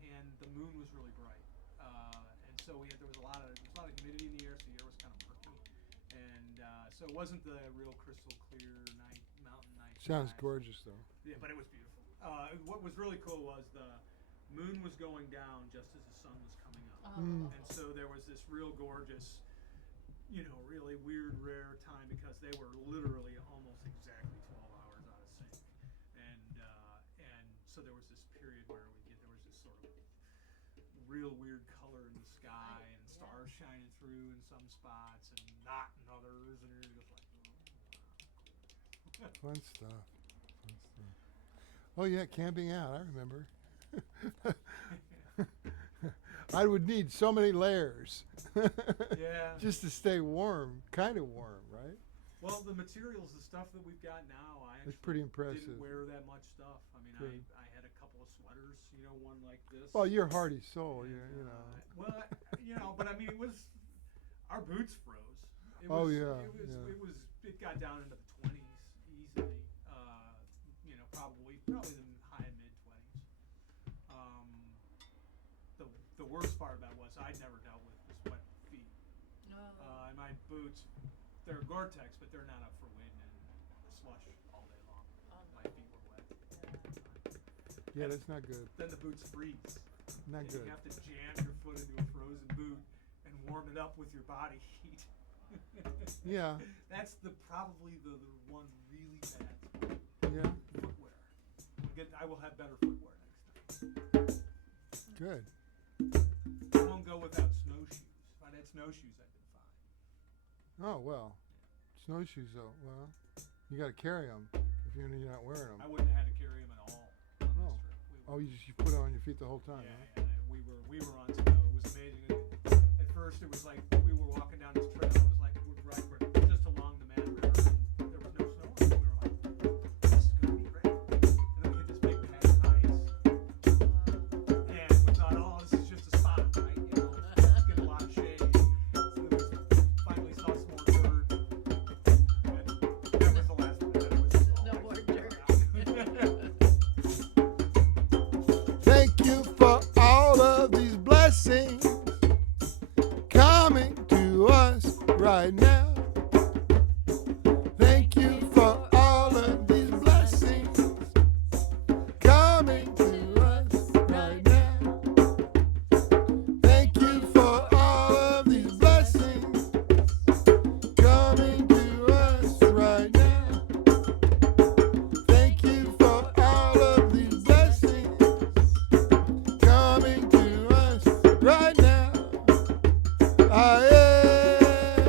and the moon was really bright. And so there was a lot of humidity in the air, so the air was kind of murky, and so it wasn't the real crystal clear mountain night. Sounds sky. gorgeous, though. Yeah, but it was beautiful. What was really cool was the moon was going down just as the sun was coming up. And so there was this real gorgeous, you know, really weird, rare time because they were literally almost exactly 12 hours out of sync. And so there was this period where there was this sort of real weird color in the sky and stars shining through in some spots and not in others. And you're just like, oh, wow. Fun stuff. Oh, yeah, camping out. I remember. I would need so many layers. Yeah. Just to stay warm, kind of warm, right? Well, the materials, the stuff that we've got now, I It's actually pretty impressive. didn't wear that much stuff. I mean, Good. I had a couple of sweaters, you know, one like this. Well, you're hardy soul, and, you know. Well, you know, but I mean, our boots froze. It Oh, was, yeah, It got down into the 20s easily. You know, probably the high and mid 20s. The worst part about it was I'd never dealt with wet feet. And my boots, they're Gore-Tex, but they're not up for wind and slush all day long. My feet were wet. Yeah, that's not good. Then the boots freeze. Not And good. you have to jam your foot into a frozen boot and warm it up with your body heat. Yeah. That's probably the one really bad Yeah. footwear. I will have better footwear next time. Good. I won't go without snowshoes. If I'd had snowshoes, I'd been fine. Oh, well. Snowshoes, though. Well, you got to carry them if you're not wearing them. I wouldn't have had to carry them at all on this Oh. trip. Oh, you put it on your feet the whole time, huh? Yeah, we were on snow. It was amazing. At first, it was like we were walking down this trail. It was like we're just along the Mad River, and there was no snow on it. We were like, "This is gonna be great." And then we hit this big patch of ice, and we thought, "Oh, this is just a spot, right? You know, let's get a lot of shade." So we finally saw some more dirt, and that was the last one. Then it was just all No ice more on the dirt. ground. Thank you for all of these blessings coming to us right now. Thank you for all of these blessings coming to us right now. Thank you for all of these blessings coming to us right now. Thank you for all of these blessings coming to us right now. Ah, yeah,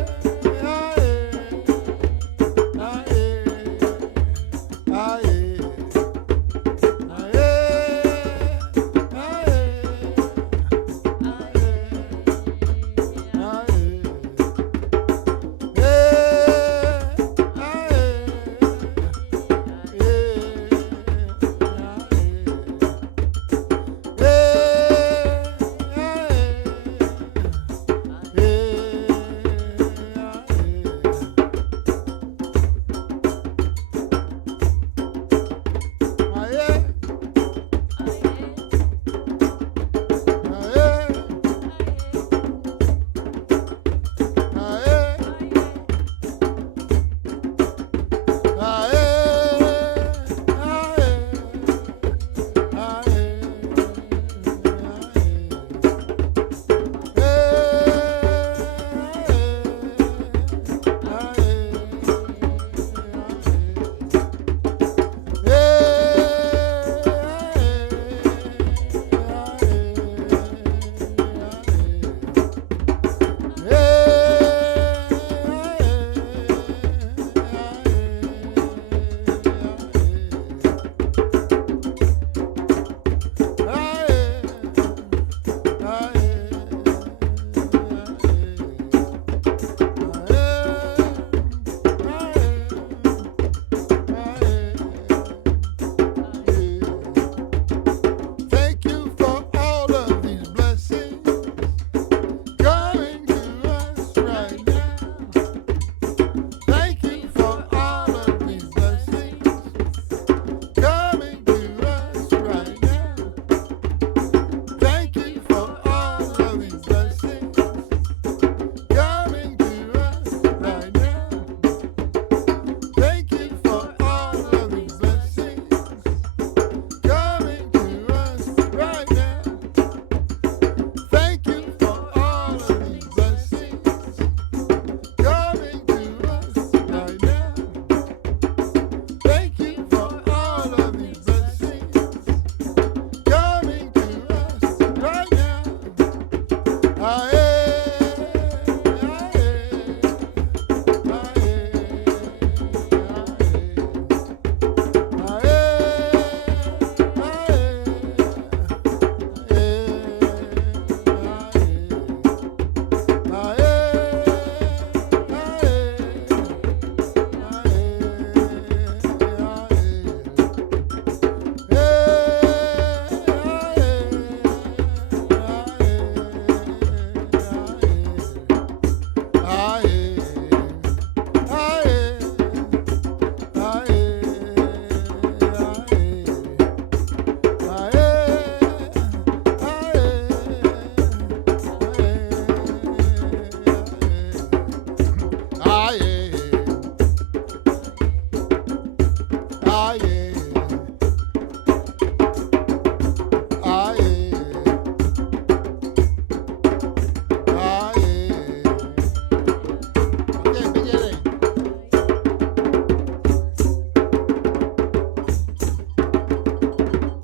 Okay, beginning.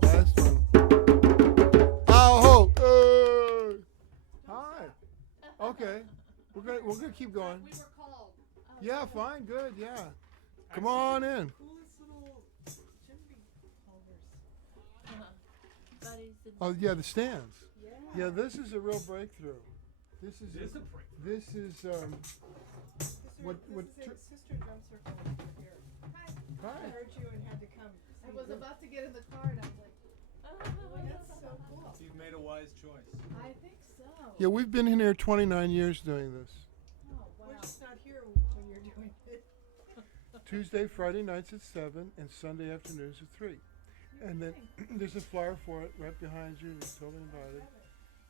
Last one. Aho. Hi. Okay. We're gonna keep going. We were called. Yeah, fine, good, yeah. Come on in. Coolest little chimney holders. Buddies and Oh yeah, the stands. yeah. Yeah, this is a real breakthrough. This is It is a break. this is what This is a sister drum circle over here. I hi. heard you and had to come. I was about to get in the car and I was like, That's so cool. You've made a wise choice. I think so. Yeah, we've been in here 29 years doing this. Oh, wow. We're just not here when you're doing it. Tuesday, Friday nights at 7 and Sunday afternoons at 3. And then there's a flyer for it right behind you. You're totally invited.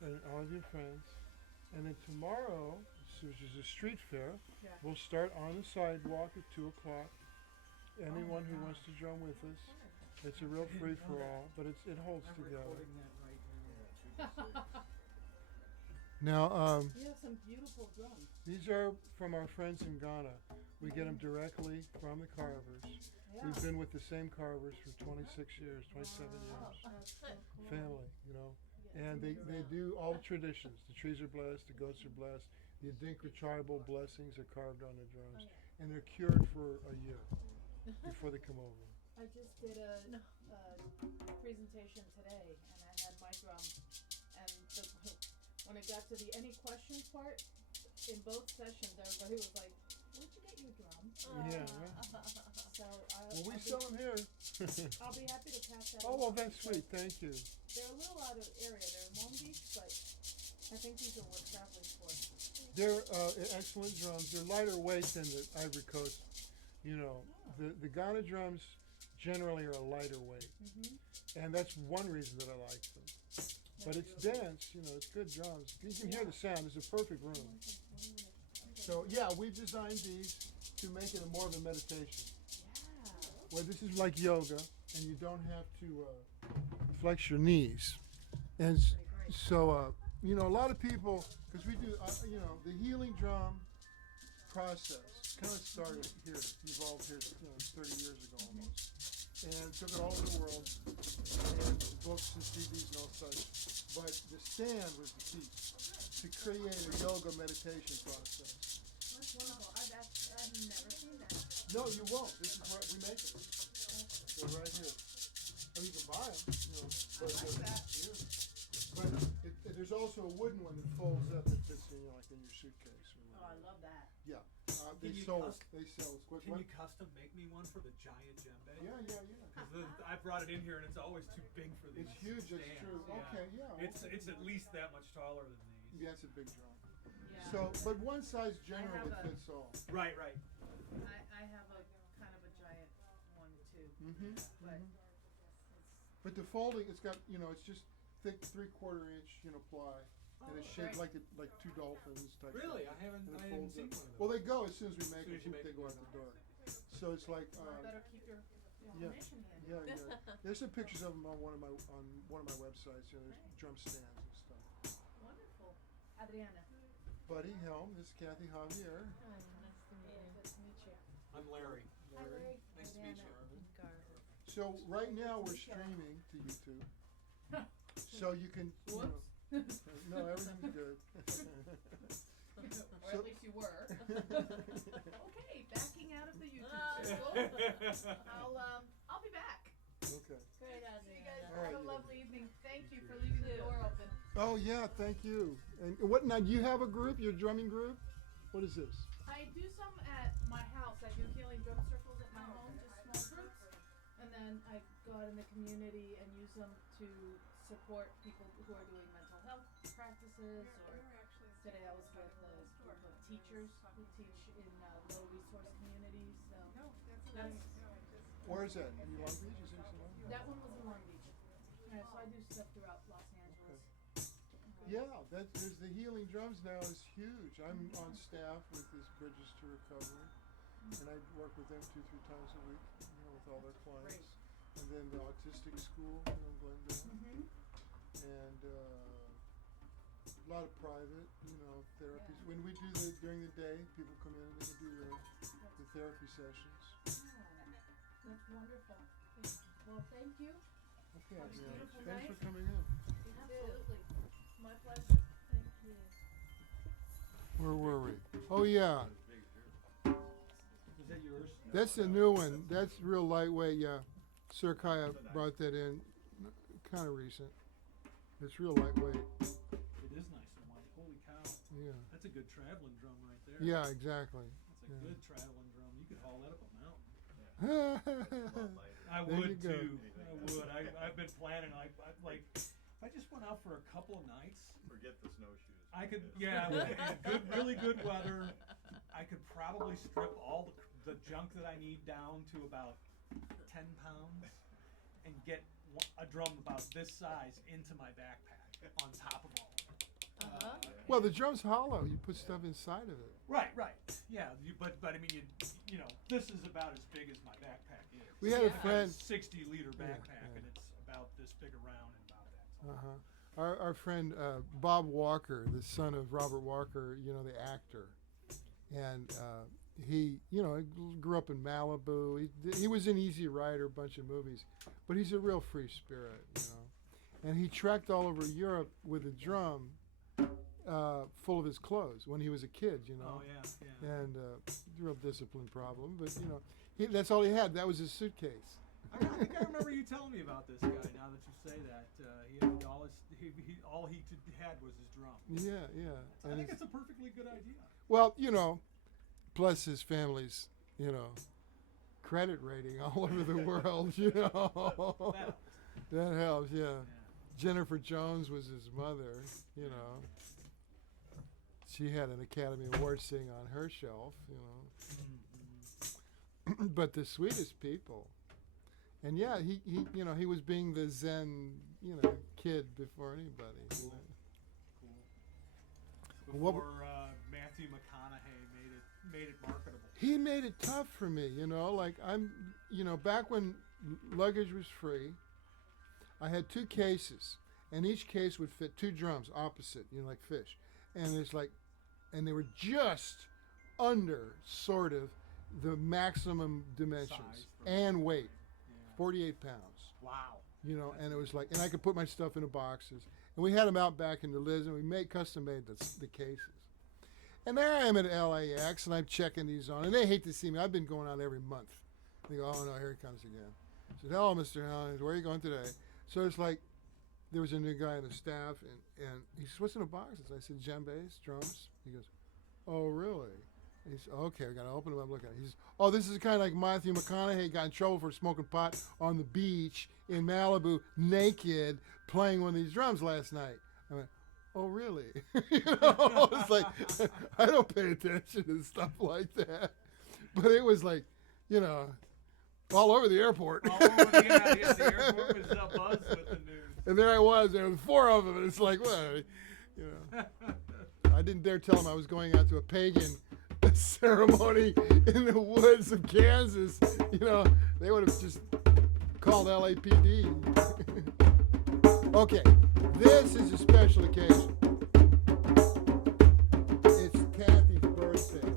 And all of your friends. And then tomorrow, which is a street fair, Yeah. we'll start on the sidewalk at 2 o'clock. Anyone who wants to drum with us. It's a real free for all, but it holds I'm together. recording that right now. Now, You have some beautiful drums. these are from our friends in Ghana. We get them directly from the carvers. Yeah. We've been with the same carvers for 26 years, 27 Wow. years. That's so cool. Family, you know. And they do all traditions. The trees are blessed, the goats are blessed, the Adinkra tribal blessings are carved on the drums. And they're cured for a year before they come over. I just did a presentation today, and I had my drum, and when it got to the any questions part, in both sessions, everybody was like, "Where'd you get your drum?" Yeah, right. So Well, we sell them here. I'll be happy to pass that. Oh, well, along that's because sweet. Thank you. They're a little out of area. They're in Long Beach, but I think these are worth traveling for. They're excellent drums. They're lighter weight than the Ivory Coast. You know, the Ghana drums generally are a lighter weight, and that's one reason that I like them. But it's dense, you know, it's good drums. You can hear the sound. It's a perfect room. So yeah, we've designed these to make it more of a meditation, where this is like yoga, and you don't have to flex your knees. And so, you know, a lot of people, because we do, you know, the healing drum process kind of started here, evolved here, you know, 30 years ago almost, and took it all over the world, and books and CDs and all such. But the stand was the key to create a yoga meditation process. That's wonderful. I've never seen that. No, you won't. This is where we make it. So right here. Or you can buy them, you know. But, yeah. But there's also a wooden one that folds up that fits in, you know, like in your suitcase. Or Oh, I whatever. love that. Yeah. Can you They sell it quick. Can you custom make me one for the giant djembe? Yeah. Because I brought it in here and it's always too big for these. It's huge, that's stands, true. yeah. Okay, yeah. It's at least that much taller than these. Yeah, it's a big drum. Yeah. So, but one size generally have a- fits all. Right. I have a kind of a giant one too, Mm-hmm. but But the folding, it's got, you know, it's just thick 3/4 inch, you know, ply, and it's shaped like two dolphins type. Really? thing. I haven't And it seen one folds of up. those. Well, they go as soon as we make As soon as you them. make They go them, out the door. So it's like, better keep your yeah, information handy. yeah. There's some pictures of them on one of my websites. You know, there's drum stands and stuff. Wonderful. Adriana. Buddy Helm, this is Kathy Javier. Nice to meet you. I'm Larry. Larry. Nice to meet you, Adriana. Arvin. So right now we're streaming to YouTube. So you can, you know, no, everything's good. you were. Okay, backing out of the YouTube circle. I'll be back. Okay. Great idea. See you guys. All right, Have a yeah. lovely evening. Thank you for leaving the door open. Oh yeah, thank you. And what now? Do you have a group? Your drumming group? What is this? I do some at my house. I do healing drum circles at my home, just small groups. And then I go out in the community and use them to support people who are doing mental health practices. Or today I was with a group of teachers who teach in low resource communities. So that's Where is that? In Long Beach? Is it Long Beach? that one was in Long Beach. Yeah, so I do stuff throughout Los Angeles. Yeah, there's the Healing Drums now is huge. I'm on staff with this Bridges to Recovery, and I work with them 2-3 times a week, with all their clients. And then the autistic school in Glendale, and a lot of private, therapies. When we do during the day, people come in and they can do the therapy sessions. That's wonderful. Well, thank you. Okay, Have a Adrienne, beautiful thanks night. for coming in. Absolutely. My pleasure. Thank you. Where were we? Oh yeah, Is that yours? that's a new one. That's real lightweight. Yeah, Sir Kaya brought that in, kind of recent. It's real lightweight. It is nice and light. Holy cow. Yeah. That's a good traveling drum right there. Yeah, exactly. That's a Yeah. good traveling drum. You could haul that up a mountain. Yeah. I There you would go. too. I would. I've been planning. Like, if I just went out for a couple of nights, Forget the snowshoes. I could. Yeah, with really good weather. I could probably strip all the junk that I need down to about 10 pounds, and get a drum about this size into my backpack on top of all of it. Well, the drum's hollow. You put stuff inside of it. Right. Yeah, but I mean, you know, this is about as big as my backpack is. We had a I got friend- 60-liter backpack, yeah. and it's about this big around and about that tall. Our friend Bob Walker, the son of Robert Walker, the actor, and he, grew up in Malibu. He was in Easy Rider, a bunch of movies, but he's a real free spirit, And he trekked all over Europe with a drum full of his clothes when he was a kid, Oh yeah. And real discipline problem, but that's all he had. That was his suitcase. I think I remember you telling me about this guy. Now that you say that, he had all he had was his drum. Yeah. I And think it's- it's a perfectly good idea. well, plus his family's, credit rating all over the world, That helps, yeah. Yeah. Jennifer Jones was his mother, She had an Academy Award sitting on her shelf, But the sweetest people. And yeah, he was being the Zen, kid before anybody. Cool. What- Before Matthew McConaughey made it marketable. He made it tough for me, like back when luggage was free, I had 2 cases, and each case would fit 2 drums opposite, like fish. And they were just under sort of the maximum dimensions Size for- and weight, Yeah. 48 pounds, Wow. and it was and I could put my stuff into boxes. And we had them out back in the Liz, and we custom made the cases. And there I am at LAX, and I'm checking these on, and they hate to see me. I've been going out every month. They go, oh no, here he comes again. I said, hello, Mr. Hellings, where are you going today? So it's there was a new guy on the staff, and he says, what's in the boxes? I said, djembes, drums. He goes, oh, really? He said, okay, we got to open them up, look at it. He says, oh, this is kind of like Matthew McConaughey got in trouble for smoking pot on the beach in Malibu, naked, playing one of these drums last night. I went, oh, really? It's like, I don't pay attention to stuff like that. But it was all over the airport. All over the airport was buzz with the news. And there I was, there were 4 of them, and it's like, well, I didn't dare tell them I was going out to a pagan ceremony in the woods of Kansas. They would have just called LAPD. Okay, this is a special occasion. It's Kathy's birthday.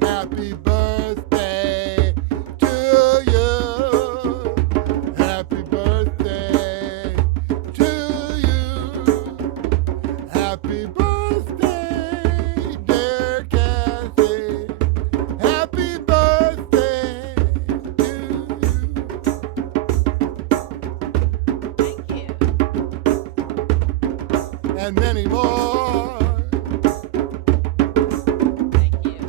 Happy birthday to you. Happy birthday to you. Happy birthday, and many more. Thank you.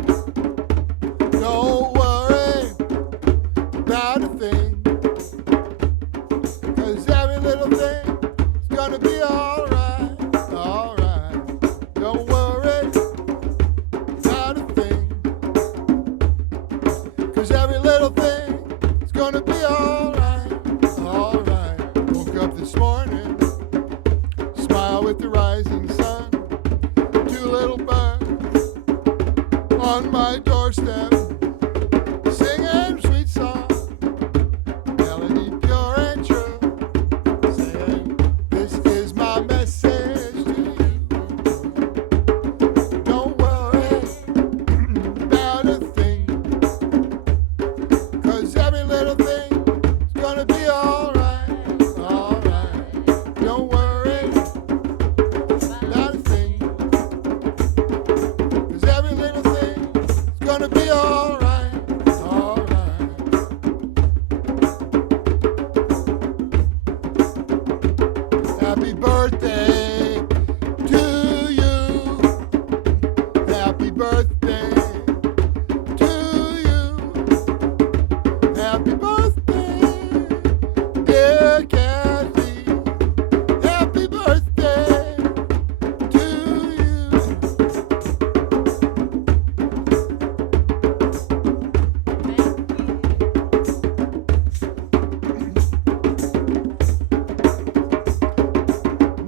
Don't worry about a thing, 'cause every little thing is gonna be alright, alright. Don't worry about a thing, 'cause every little thing is gonna be alright, alright. Woke up this morning, smile with the rising sun. Two little birds on my doorstep, singing sweet song, melody pure and true, saying, this is my message to you. Don't worry about a thing, 'cause every little thing is gonna be alright, alright. Don't worry about a thing, 'cause every little thing is gonna be alright, alright. Happy birthday to you. Happy birthday to you. Happy birthday, dear Kathy. Happy birthday to you.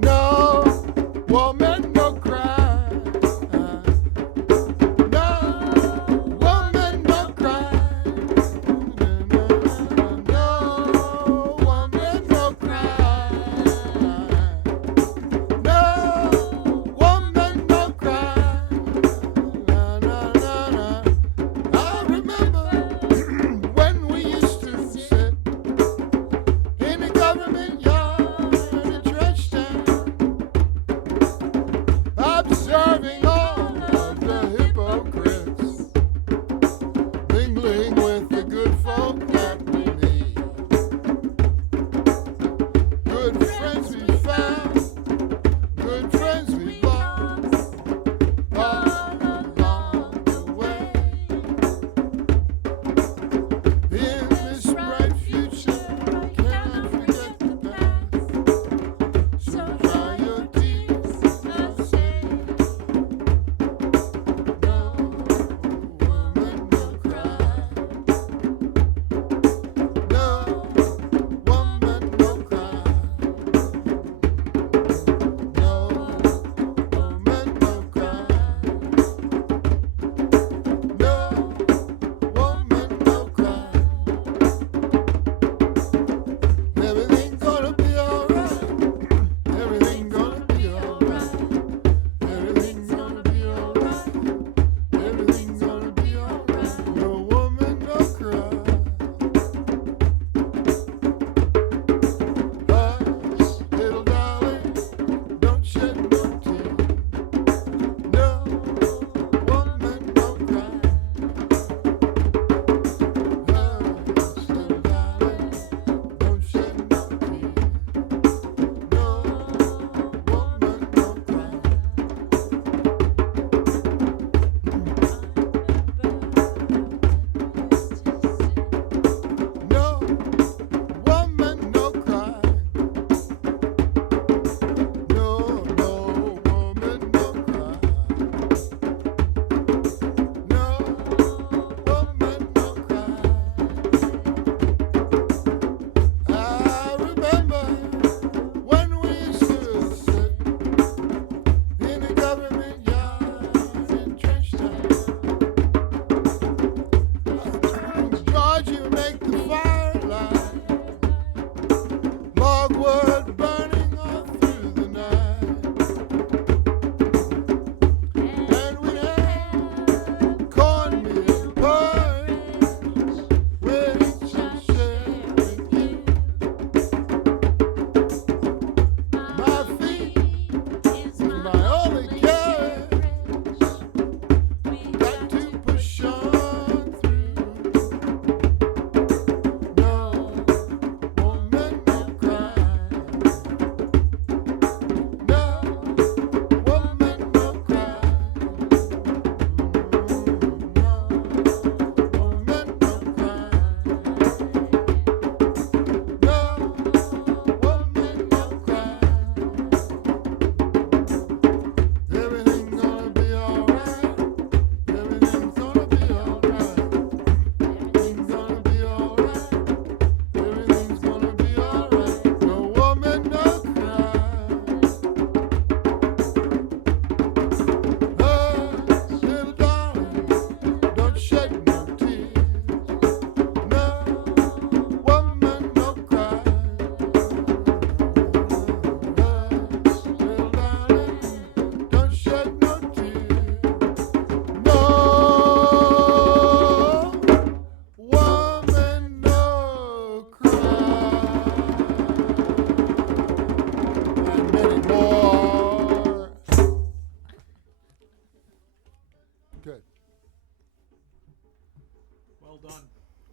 No woman, no cry. No woman, no cry. No woman, no cry. No woman, no cry. Na, na, na, na. I remember when we used to sit in the government yard in Trenchtown.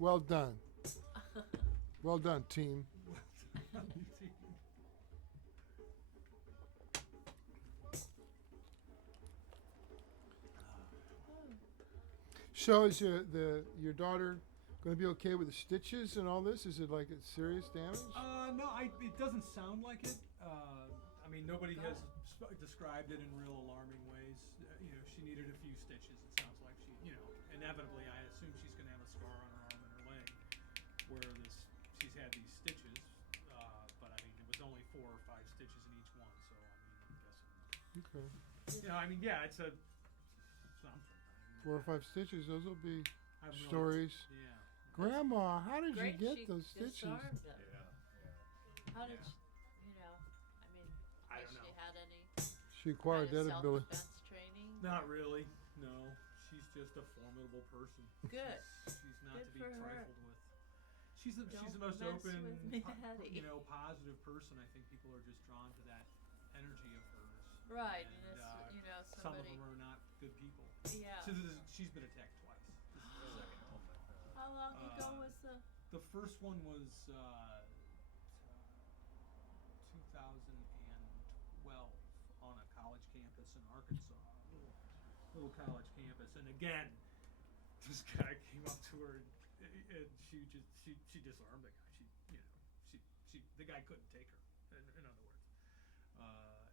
Well done. Well done, team. So is your daughter going to be okay with the stitches and all this? Is it like it's serious damage? No, it doesn't sound like it. I mean, nobody has described it in real alarming ways. You know, she needed a few stitches. It sounds like she, you know, inevitably, I assume she's going to have a scar on her arm and her leg where she's had these stitches. But I mean, it was only 4 or 5 stitches in each one, so I mean, I'm guessing. Okay. You know, I mean, yeah, it's a something. 4 or 5 stitches. Those will be I have no stories. idea. Yeah. Grandma, how did Great, you get she those stitches? disarmed them. Yeah. How did Yeah. she, you know, I mean, I has don't she know. had any She acquired kind that of ability. self-defense training? Not really. No, she's just a formidable person. Good. She's not Good to be for her. trifled with. She's the Don't most mess open, with me, Daddy. you know, positive person. I think people are just drawn to that energy of hers. Right, And, and it's, you know, some of somebody, them are not good people. yeah. So she's been attacked twice. This is the second time. How long ago was the, The first one was 2012 on a college campus in Arkansas, little college campus, and again, this guy came up to her and she disarmed the guy. The guy couldn't take her. In other words, well,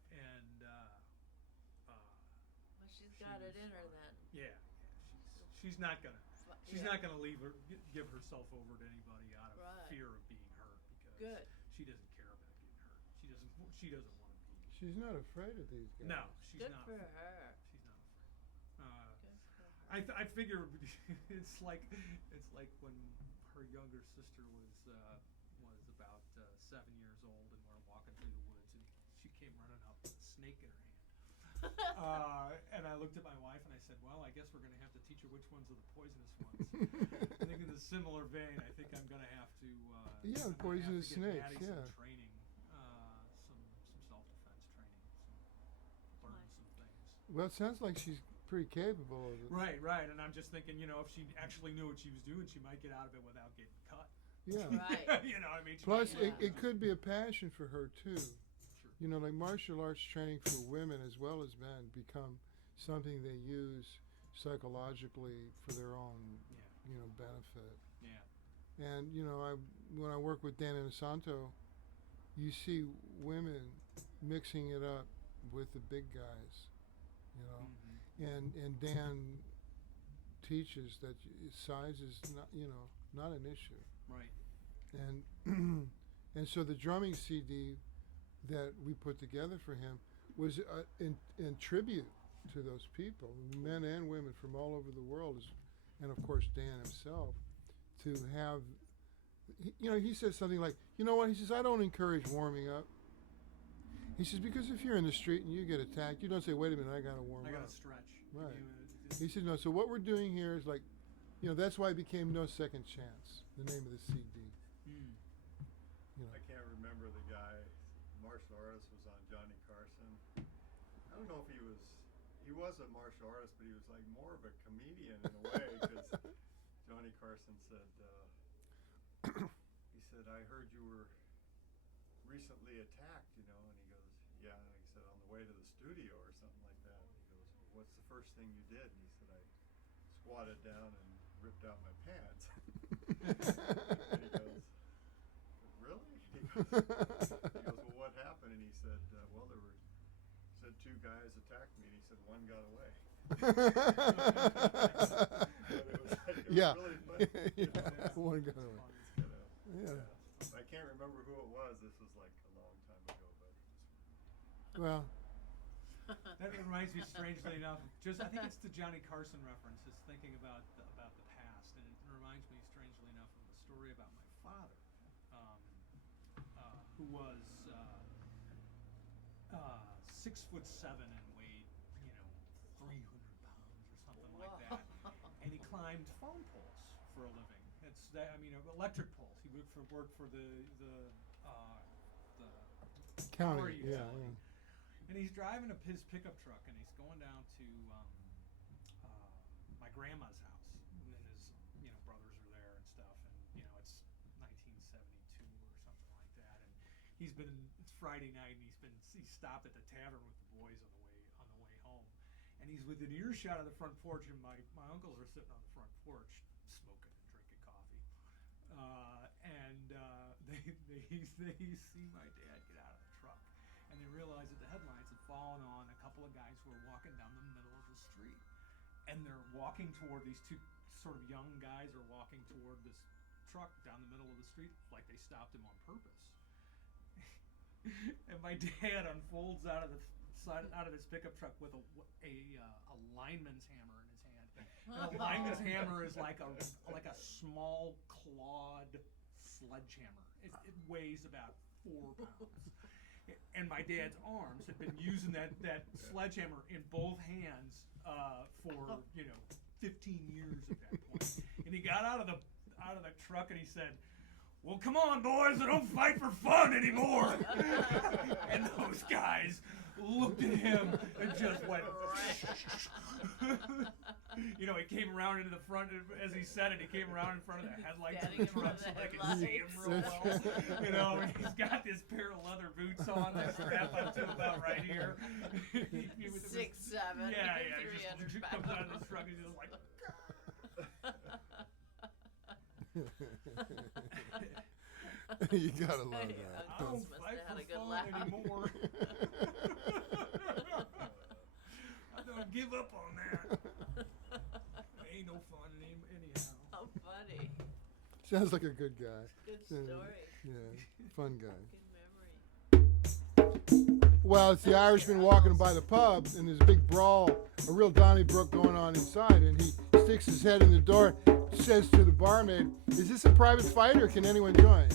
she's got it in her then. yeah, she's not gonna. She's Yeah. not going to give herself over to anybody out of Right. fear of being hurt because Good. she doesn't care about getting hurt. She doesn't want to be. She's not afraid of these guys. No, she's Good not. for afraid. her. She's not afraid. Good for her. I figure it's like when her younger sister was about 7 years old and we're walking through the woods and she came running up with a snake in her hand. And I looked at my wife and I said, well, I guess we're going to have to teach her which ones are the poisonous ones. I think in a similar vein, I think I'm going to have to Yeah, I'm gonna poisonous have to get snakes, Maddie yeah. some training, some self-defense training, learn some things. Well, it sounds like she's pretty capable of it. Right, and I'm just thinking, you know, if she actually knew what she was doing, she might get out of it without getting cut. Yeah. Right. You know, I mean, she Plus, might, it could be a passion for her too. Sure. You know, like martial arts training for women as well as men become something they use psychologically for their own, Yeah. you know, benefit. Yeah. And you know, when I work with Dan Inosanto, you see women mixing it up with the big guys, you know, and Dan teaches that size is not, you know, not an issue. Right. And and so the drumming CD that we put together for him was in tribute to those people, men and women from all over the world, and of course Dan himself, to have, you know, he says something like, you know what, he says, I don't encourage warming up. He says, because if you're in the street and you get attacked, you don't say, wait a minute, I gotta warm I up. gotta stretch. Right. You, He said, no, so what we're doing here is like, you know, that's why it became No Second Chance, the name of the CD. You know. I can't remember the guy. Martial artist was on Johnny Carson. I don't know if he was a martial artist, but he was like more of a comedian in a way because Johnny Carson said, he said, I heard you were recently attacked, you know, and he goes, yeah, and he said, on the way to the studio or something like that. And he goes, well, what's the first thing you did? And he said, I squatted down and ripped out my pants. And he goes, really? He goes, well, what happened? And he said, well, said 2 guys attacked me, and he said 1 got away. But it was like, it Yeah. was really funny. You know, Yeah, one got away. you know, Yeah. I can't remember who it was. This was like a long time ago, but Well, That reminds me, strangely enough, I think it's the Johnny Carson reference. It's thinking about the past, and it reminds me, strangely enough, of a story about my father, who was 6'7" and weighed, you know, 300 pounds or something like that, and he climbed phone poles for a living. Electric poles. He worked for the power county, yeah, utility. yeah. And he's driving his pickup truck, and he's going down to my grandma's house, and his brothers are there and stuff. it's Friday night, and he stopped at the tavern with the boys on the way home, and he's within earshot of the front porch, and my uncles are sitting on the front porch smoking and drinking coffee, they see my dad get out of the truck, and they realize that the headlights had fallen on a couple of guys who were walking down the middle of the street, and they're walking toward these two sort of young guys are walking toward this truck down the middle of the street like they stopped him on purpose. And my dad unfolds out of this pickup truck with a lineman's hammer in his hand. And a lineman's hammer is like a small clawed sledgehammer. It weighs about 4 pounds. And my dad's arms had been using that sledgehammer in both hands for 15 years at that point. And he got out of the truck and he said, "Well, come on, boys, I don't fight for fun anymore." And those guys looked at him and just went. He came around into the front as he said it. He came around in front of the headlights of the truck so I could see him real well. And he's got this pair of leather boots on that strap up to about right here. 6'7". Yeah. 300 Just comes out of the truck and he's just like. You gotta love Hey, that. I don't Must have fight had a for good fun laugh. anymore. I don't give up on that. Ain't no fun anyhow. How funny. Sounds like a good guy. Good Yeah. story. Yeah, fun guy. Good memory. Well, it's the Irishman walking by the pub, and there's a big brawl, a real Donnybrook going on inside, and he sticks his head in the door, says to the barmaid, "Is this a private fight or can anyone join?"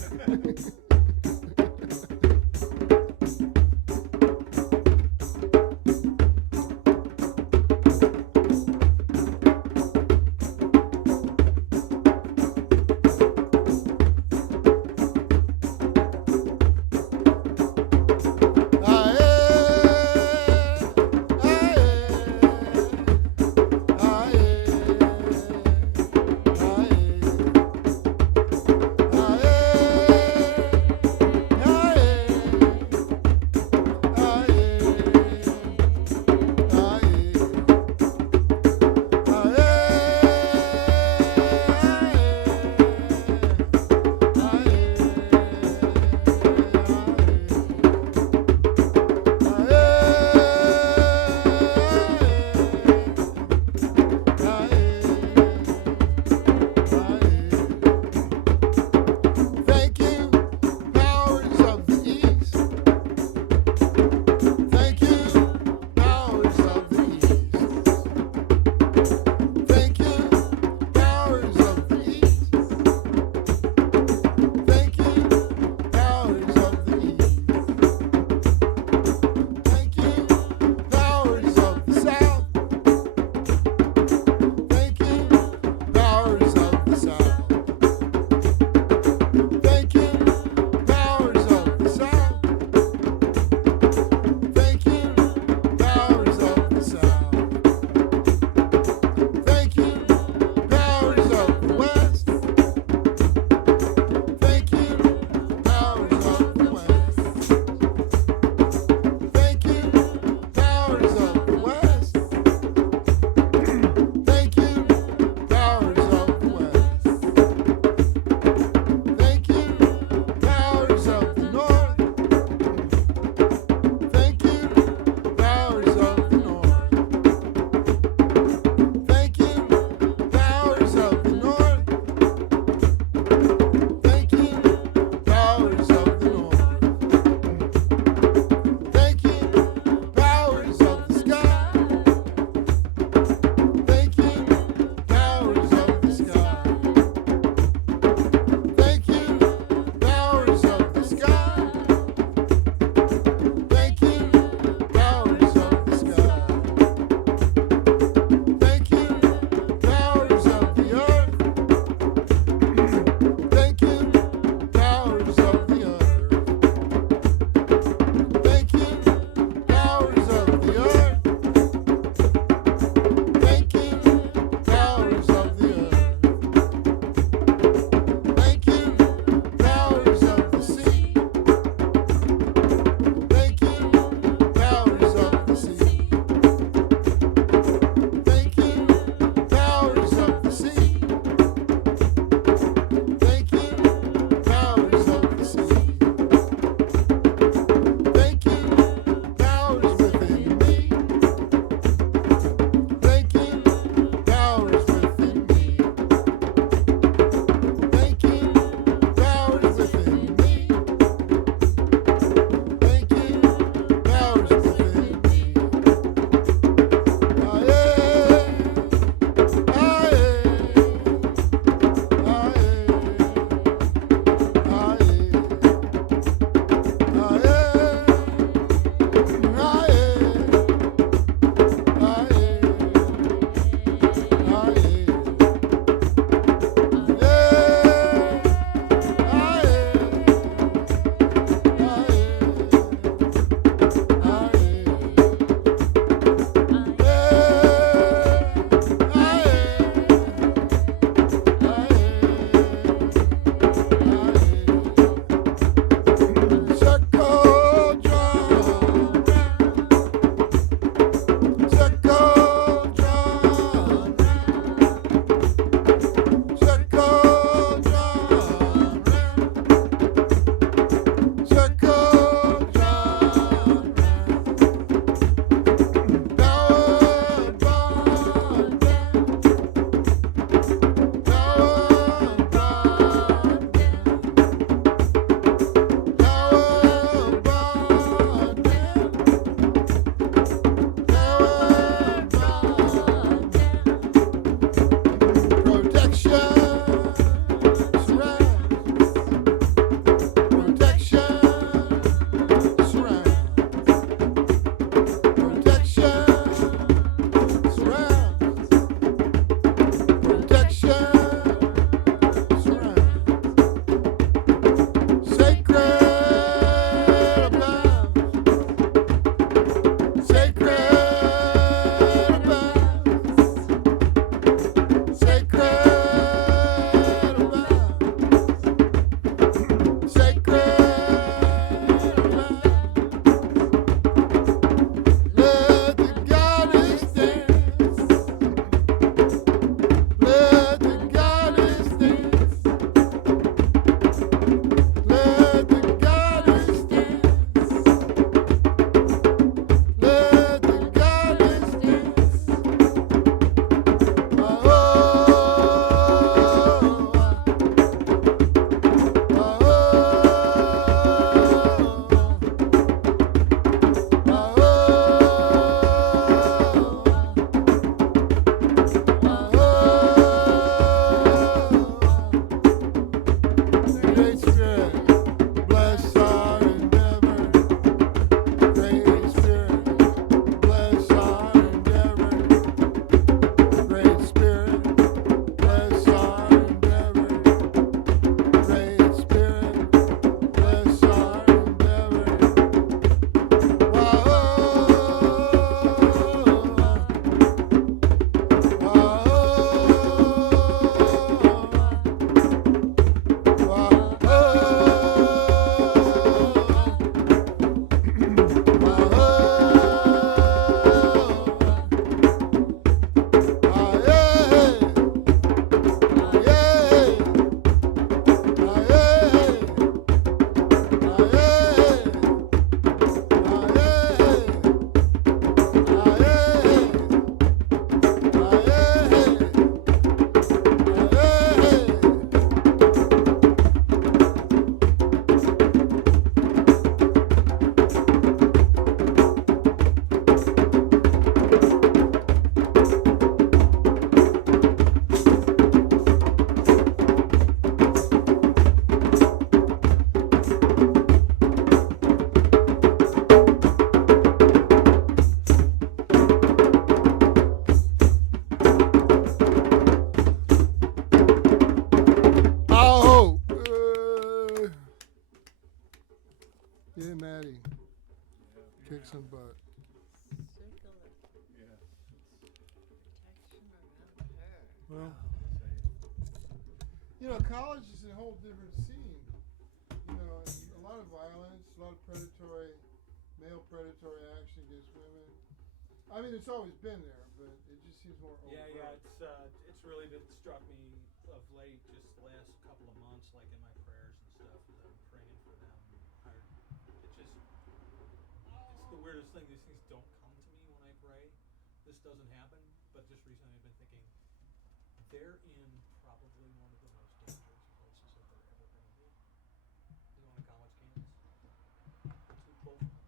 nothing but. Circular Yes. protection around her. Well, Say, you know, college is a whole different scene. You know, a lot of violence, a lot of male predatory action against women. I mean, it's always been there, but it just seems more overt. It's really been struck me of late, just the last couple of months, like in my prayers and stuff, as I'm praying for them. It's the weirdest thing. These things don't come to me when I pray. This doesn't happen, but just recently I've been thinking they're in probably one of the most dangerous places that they're ever going to be. You know, on a college campus. Both of them.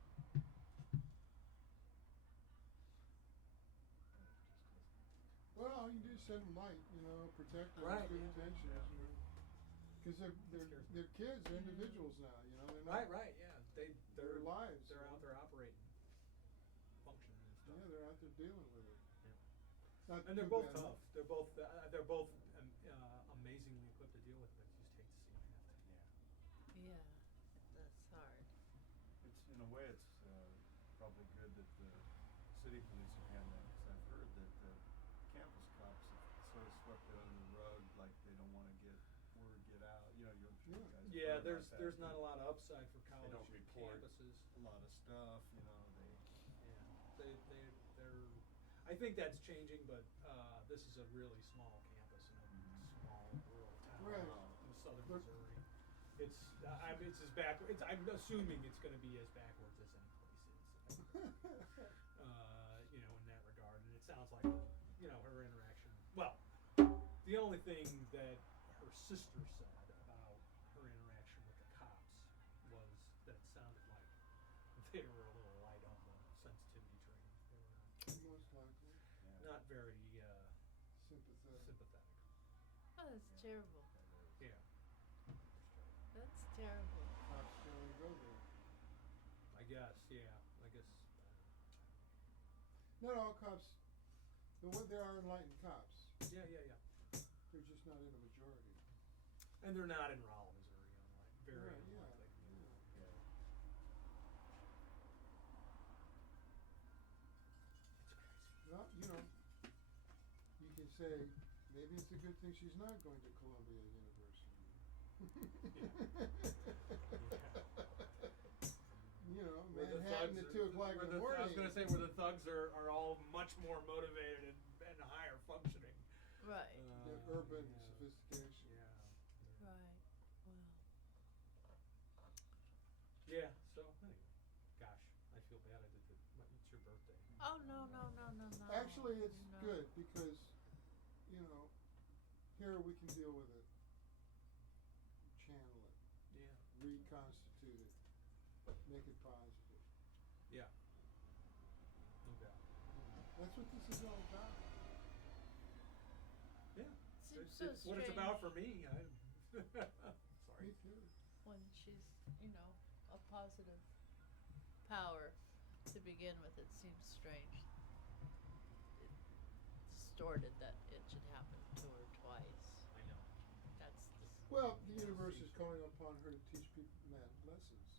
Well, all you do is send them light, you know, protect them, Right, good yeah. intentions, Yeah. you know. Because they're kids, they're individuals now, you know. They're not, Right, yeah. Their lives. They're you out know. there operating, functioning and stuff. Yeah, they're out there dealing with it. Yeah. Not And they're too both bad. tough. They're both amazingly equipped to deal with it. But you just hate to see them have to. yeah. Yeah, that's hard. It's in a way, it's probably good that the city police are handling it, 'cause I've heard that the campus cops have sort of swept it under the rug, like they don't want to get word get out. You know, you Yeah. guys have Yeah, heard there's about that, not a that lot of upside for college don't report campuses. a lot of stuff. You know, Yeah, they're. I think that's changing, but this is a really small campus in a small rural town Right. in southern Look- Missouri. It's as back. I'm assuming it's going to be as backwards as any place is. You know, in that regard, and it sounds like you know her interaction. Well, the only thing that her sister said about her interaction with the cops was that it sounded like they were a little light on the sensitivity training. They were Most likely. yeah. not very Sympathetic. sympathetic. Oh, that's terrible. Yeah. That's terrible. Cops generally go there. I guess. Yeah. I guess. Not all cops. There are enlightened cops. Yeah. They're just not in a majority. And they're not in Rolla, Missouri, unlike very Right, yeah, unlikely. yeah. Yeah. Well, you know, you can say maybe it's a good thing she's not going to Columbia University. You know, Where the Manhattan thugs at 2 o'clock in the morning. I was going to say where the thugs are all much more motivated and higher functioning. Right. Their urban sophistication. Yeah. Right. Wow. Yeah. So anyway, gosh, I feel bad. I did the. It's your birthday. Oh no. Actually, it's No. good because, you know, here we can deal with it, channel it, Yeah. reconstitute it, make it positive. Yeah. No doubt. That's what this is all about. Yeah. Seems It's, so it's what it's about for strange. me. Sorry. Me too. When she's, you know, a positive power to begin with, it seems strange. It distorted that it should happen to her twice. I know. That's the. Well, the universe is calling upon her to teach people men lessons.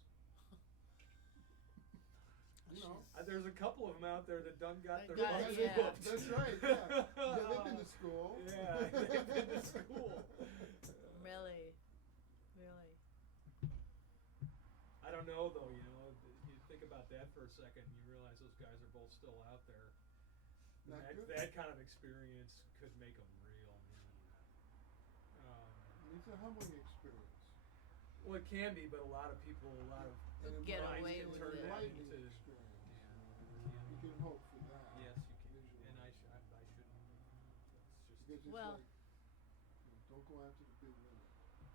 You know. There's a couple of them out there that done got That their got- butts yeah. whooped. That's right, yeah. Yeah, they've been to school. Yeah, they've been to school. Really. I don't know though, you know, you think about that for a second and you realize those guys are both still out there. Not That, good. that kind of experience could make them real mean. It's a humbling experience. Well, it can be, but a lot of people, And it Get might away be with an it. enlightening into- experience. Yeah. You can hope for that. Yes, you can, visually. and I shouldn't. It's just Because it's Well- like, you know, don't go after the big limit.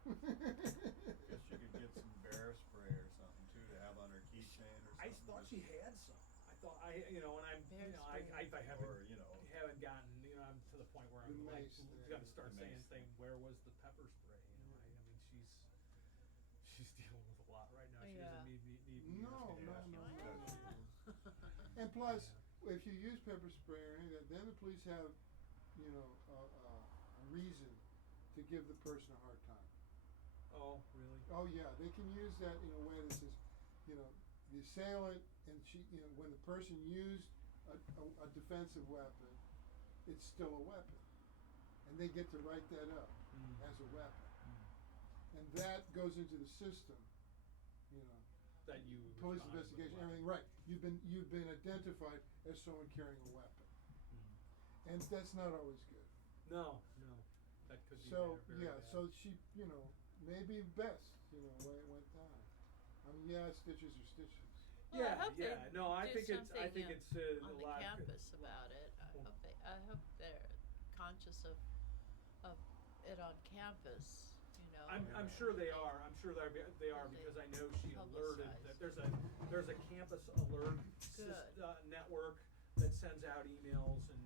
Guess you could get some bear spray or something too to have on her keychain or something. I thought she had some. I thought and I'm, Bear I spray. haven't, Or, you know. haven't gotten, I'm to the point where The I'm like, mace thing. gonna start The saying mace things. Where was the pepper spray? You know, I mean, she's dealing with a lot right now. She Yeah. doesn't need me. No, to no, understand. no, no. And plus, if you use pepper spray or anything, then the police have, you know, a reason to give the person a hard time. Oh, really? Oh yeah, they can use that in a way that says, you know, the assailant and when the person used a defensive weapon, it's still a weapon, and they get to write that up as a weapon, and that goes into the system, That you police responded with investigation, a weapon. everything. Right, you've been identified as someone carrying a weapon, and that's not always good. No, that could be So very yeah, bad. so she, maybe best, way it went down. I mean, yeah, stitches are stitches. Well, I hope they No, I do think it's something, a on the lot campus about it. I hope they're conscious of it on campus. I'm sure they are. I'm sure they are They because I know she alerted publicize. that there's a campus alert Good. network that sends out emails and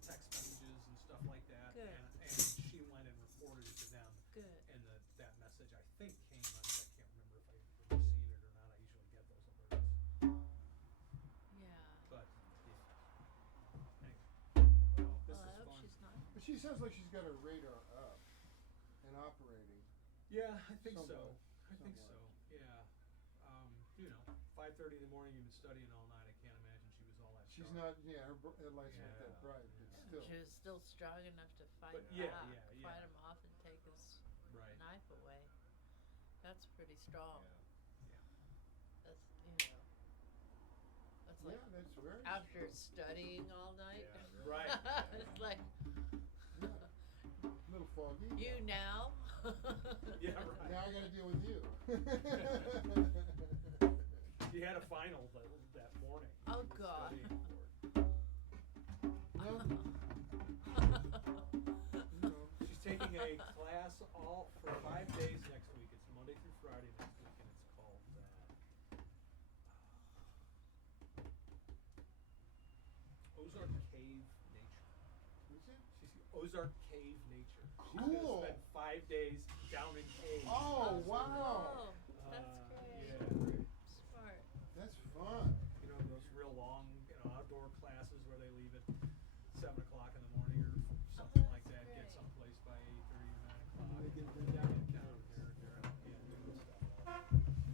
text messages and stuff like that. Good. And she went and reported it to them. Good. And that message I think came. I can't remember if I've seen it or not. I usually get those alerts. Yeah. But yeah. Anyway, this Well, I is hope fun. she's not. But she sounds like she's got her radar up and operating. Yeah, I think so. Somewhat. I think so. Somewhat. Yeah. 5:30 in the morning, you've been studying all night. I can't imagine she was all that She's sharp. not, her lights aren't that Yeah. bright, but still. She was still strong enough to fight But yeah, back, yeah. fight him off and take his Right. knife away. That's pretty strong. Yeah. That's that's Yeah, like that's very after strong. studying all night. Yeah, Right. It's like Yeah. A little foggy. you now. Yeah, right. Now I gotta deal with you. She had a final that morning. Oh, She was God. studying for it. Well, She's taking a class for 5 days next week. It's Monday through Friday next week, and it's called Ozark Cave Nature. What's it? Ozark Cave Nature. She's Cool. gonna spend 5 days down in caves. Oh, wow. Oh, that's Uh, great. yeah. Smart. That's fun. Those real long, outdoor classes where they leave at 7 o'clock in the morning or something like that. that's Get great. someplace by 8:30 or 9 o'clock. They get and down in they're out, they're out, doing stuff.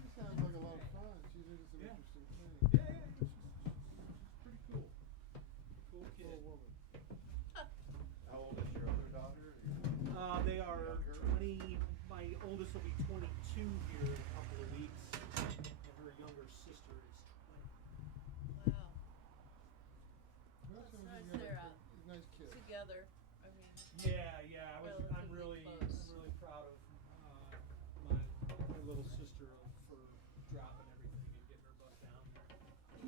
She sounds like a lot of fun. She's into some Yeah. interesting things. Yeah, she's pretty cool. Cool Cool kid. woman. How old is your other daughter? They are Younger? 20. My oldest will be 22 here in a couple of weeks, and her younger sister is 20. Wow. Well, That's sounds like nice you got they're a out nice kid. together. I mean, Yeah. I'm Relatively close. really proud of my little sister for dropping everything and getting her butt down here.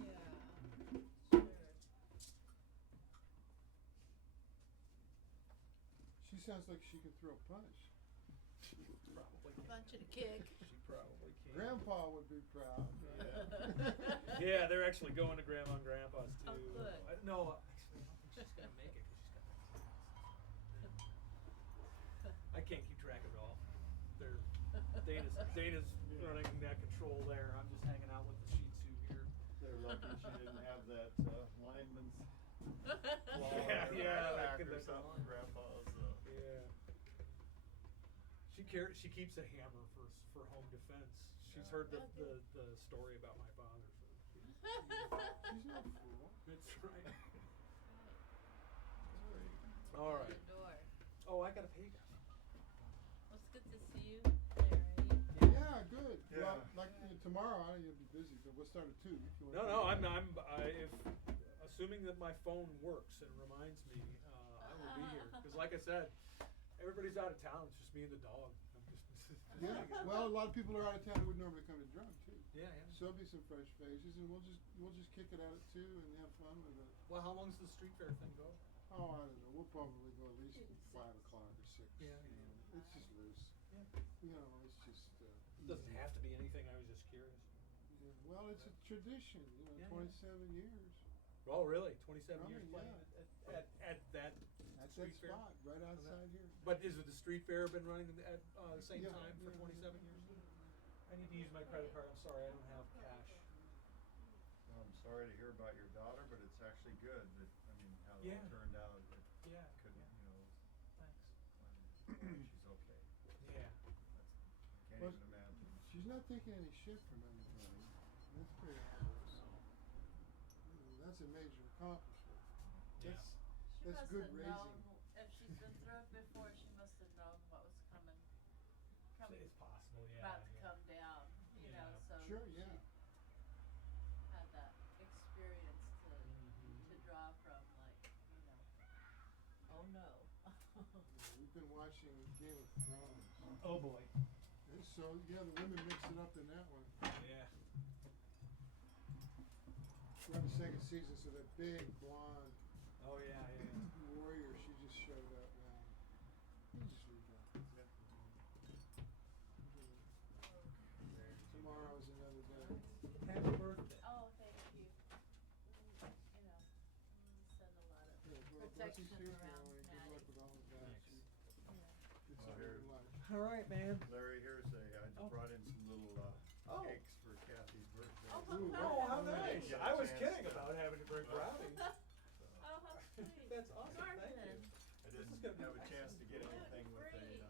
yeah. Sure. She sounds like she could throw a punch. Probably can't. Punch and kick. She probably can't. Grandpa would be proud. Yeah, they're actually going to Grandma and Grandpa's too. Oh, good. No, actually, I don't think she's gonna make it because she's got. I can't keep track of it all. Dana's running that control there. I'm just hanging out with the Shih Tzu here. They're lucky she didn't have that lineman's claw Yeah, or yeah, back that or could- something, Grandpa's. Yeah. She keeps a hammer for home defense. She's Yeah. heard the story about my father. So She's no fool. that's right. That's great. All right. The door. Oh, I gotta pay you guys. Well, it's good to see you there, Yeah, good. Yeah. Well, like tomorrow, I know you'll be busy, but we'll start at 2 if you want. No, if assuming that my phone works and reminds me, I will be here. Because like I said, everybody's out of town. It's just me and the dog. I'm just. Yeah. Well, a lot of people are out of town who would normally come to drum too. Yeah. So there'll be some fresh faces, and we'll just kick it out at 2 and have fun with it. Well, how long's the street fair thing go? Oh, I don't know. We'll probably go at least 5 o'clock or 6. Yeah. It's just loose. Yeah. It's just. It doesn't have to be anything. I was just curious. Yeah. Well, it's a tradition. Yeah. 27 years Oh, really? 27 years Running, playing yeah. at that at street that fair. spot right outside here. But is the street fair been running at the same Yeah, time for yeah. 27 years? I need to use my credit card. I'm sorry, I don't have cash. Well, I'm sorry to hear about your daughter, but it's actually good that, how it Yeah. all turned out. It Yeah. couldn't, Thanks. she's okay. Yeah. I can't Well, even imagine. She's not taking any shit from anybody. That's pretty obvious. that's a major accomplishment. Yeah. She That's must good have raising. known, if she's been through it before, she must have known what was coming, It's possible, yeah. about to yeah. come down, you know, Yeah. so Sure, she yeah. had that experience to Mhm. draw from, like, you know, oh no. Yeah, we've been watching Game of Thrones. Oh boy. And so, yeah, the women mix it up in that one. Yeah. We're on the second season, so that big blonde Oh yeah, yeah. warrior, she just showed up now. You just read that. Tomorrow's another day. Happy birthday. Oh, thank you. You know, send a lot of Yeah, well, protection Betsy too, around Mallory. Good luck Maddie. with all of that. Thanks. She- Yeah. It's Oh, all here. in life. All right, man. Larry, here's I Oh. brought in some little Oh. cakes for Kathy's birthday. Oh, Ooh, Oh, how Yeah. nice. Yeah, I was chance kidding to- about having to bring brownies. So, Oh, how sweet. That's awesome. Thank you. Martin. I This is didn't gonna be have a chance to get excellent. anything with Gluten-free.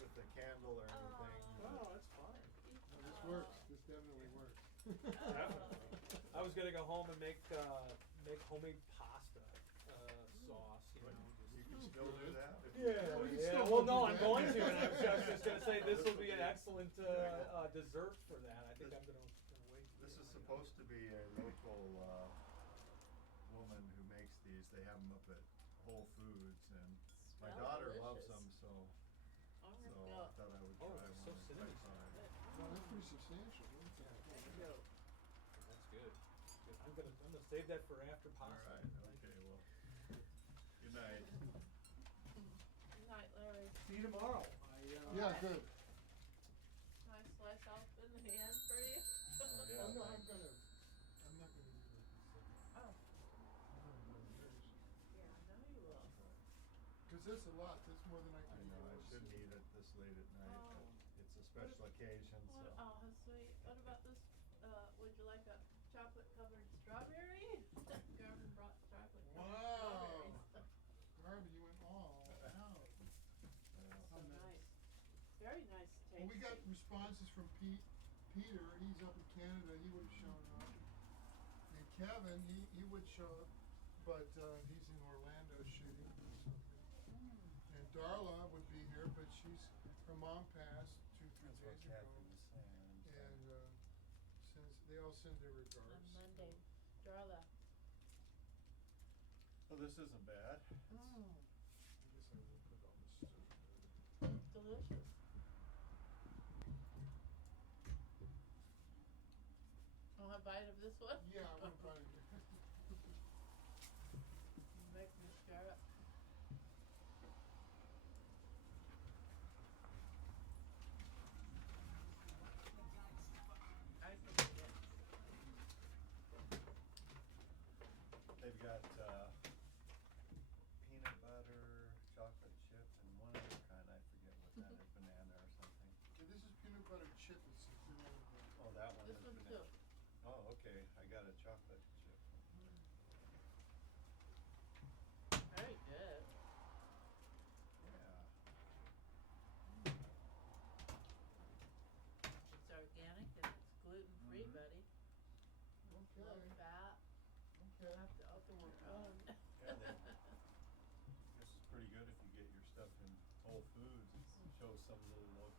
with the candle or anything. Oh, that's fine. No, this works. This definitely works. Definitely. I was gonna go home and make homemade pasta sauce. You know. You Just can still do that? if you- Yeah, Well, you can yeah. still Well, do no, I'm that. going to, and I was just gonna say this will be an excellent dessert for that. I think I'm gonna wait. to This get is mine supposed to be a local woman who makes these. They have them up at Whole Foods, and my Smell daughter loves delicious. them, so Oh, I no. thought I would Oh, try it's one. so if I cinnamon. saw it. Well, that's pretty substantial. Isn't it? Thank you. That's good. Good. I'm gonna save that for after All pasta. right, okay, well, good night. Good night, Larry. See you tomorrow. Yeah, good. Can I slice off in the hand for you? Oh, yeah. I'm not thanks. gonna eat it this second. Oh, I'm gonna go yours. yeah, I know you will. Cause that's a lot. That's more than I I can eat. know, I alone. shouldn't eat it this late at night, Oh. but it's a special occasion, so. What, oh, how sweet. What about this, would you like a chocolate covered strawberry? Garvin brought chocolate covered Wow. strawberries. Garvin, you went all out. Yeah. So How nice. nice. Very nice taste. Well, we got responses from Peter, he's up in Canada, he would've shown up. And Kevin, he would show up, but, he's in Orlando shooting or something. And Darla would be here, but her mom passed 2-3 That's what days ago. Kathy was saying. And, they all send their On regards. Monday, Darla. Well, this isn't bad. Mm, I guess I will put all this stuff. delicious. Want a bite of this one? Yeah, I went by. Make me share it. I can eat it. They've got peanut butter, chocolate chip, and one other kind, I forget what that is, banana or something. Okay, this is peanut butter chip, it's peanut butter. Oh, that one This is one banana. too. Oh, okay, I got a chocolate chip. Very good. Yeah. It's organic and it's gluten free, Mhm. buddy. Low Okay, fat. okay. Don't have to open your own. Yeah, this is pretty good if you get your stuff in Whole Foods. It shows some little local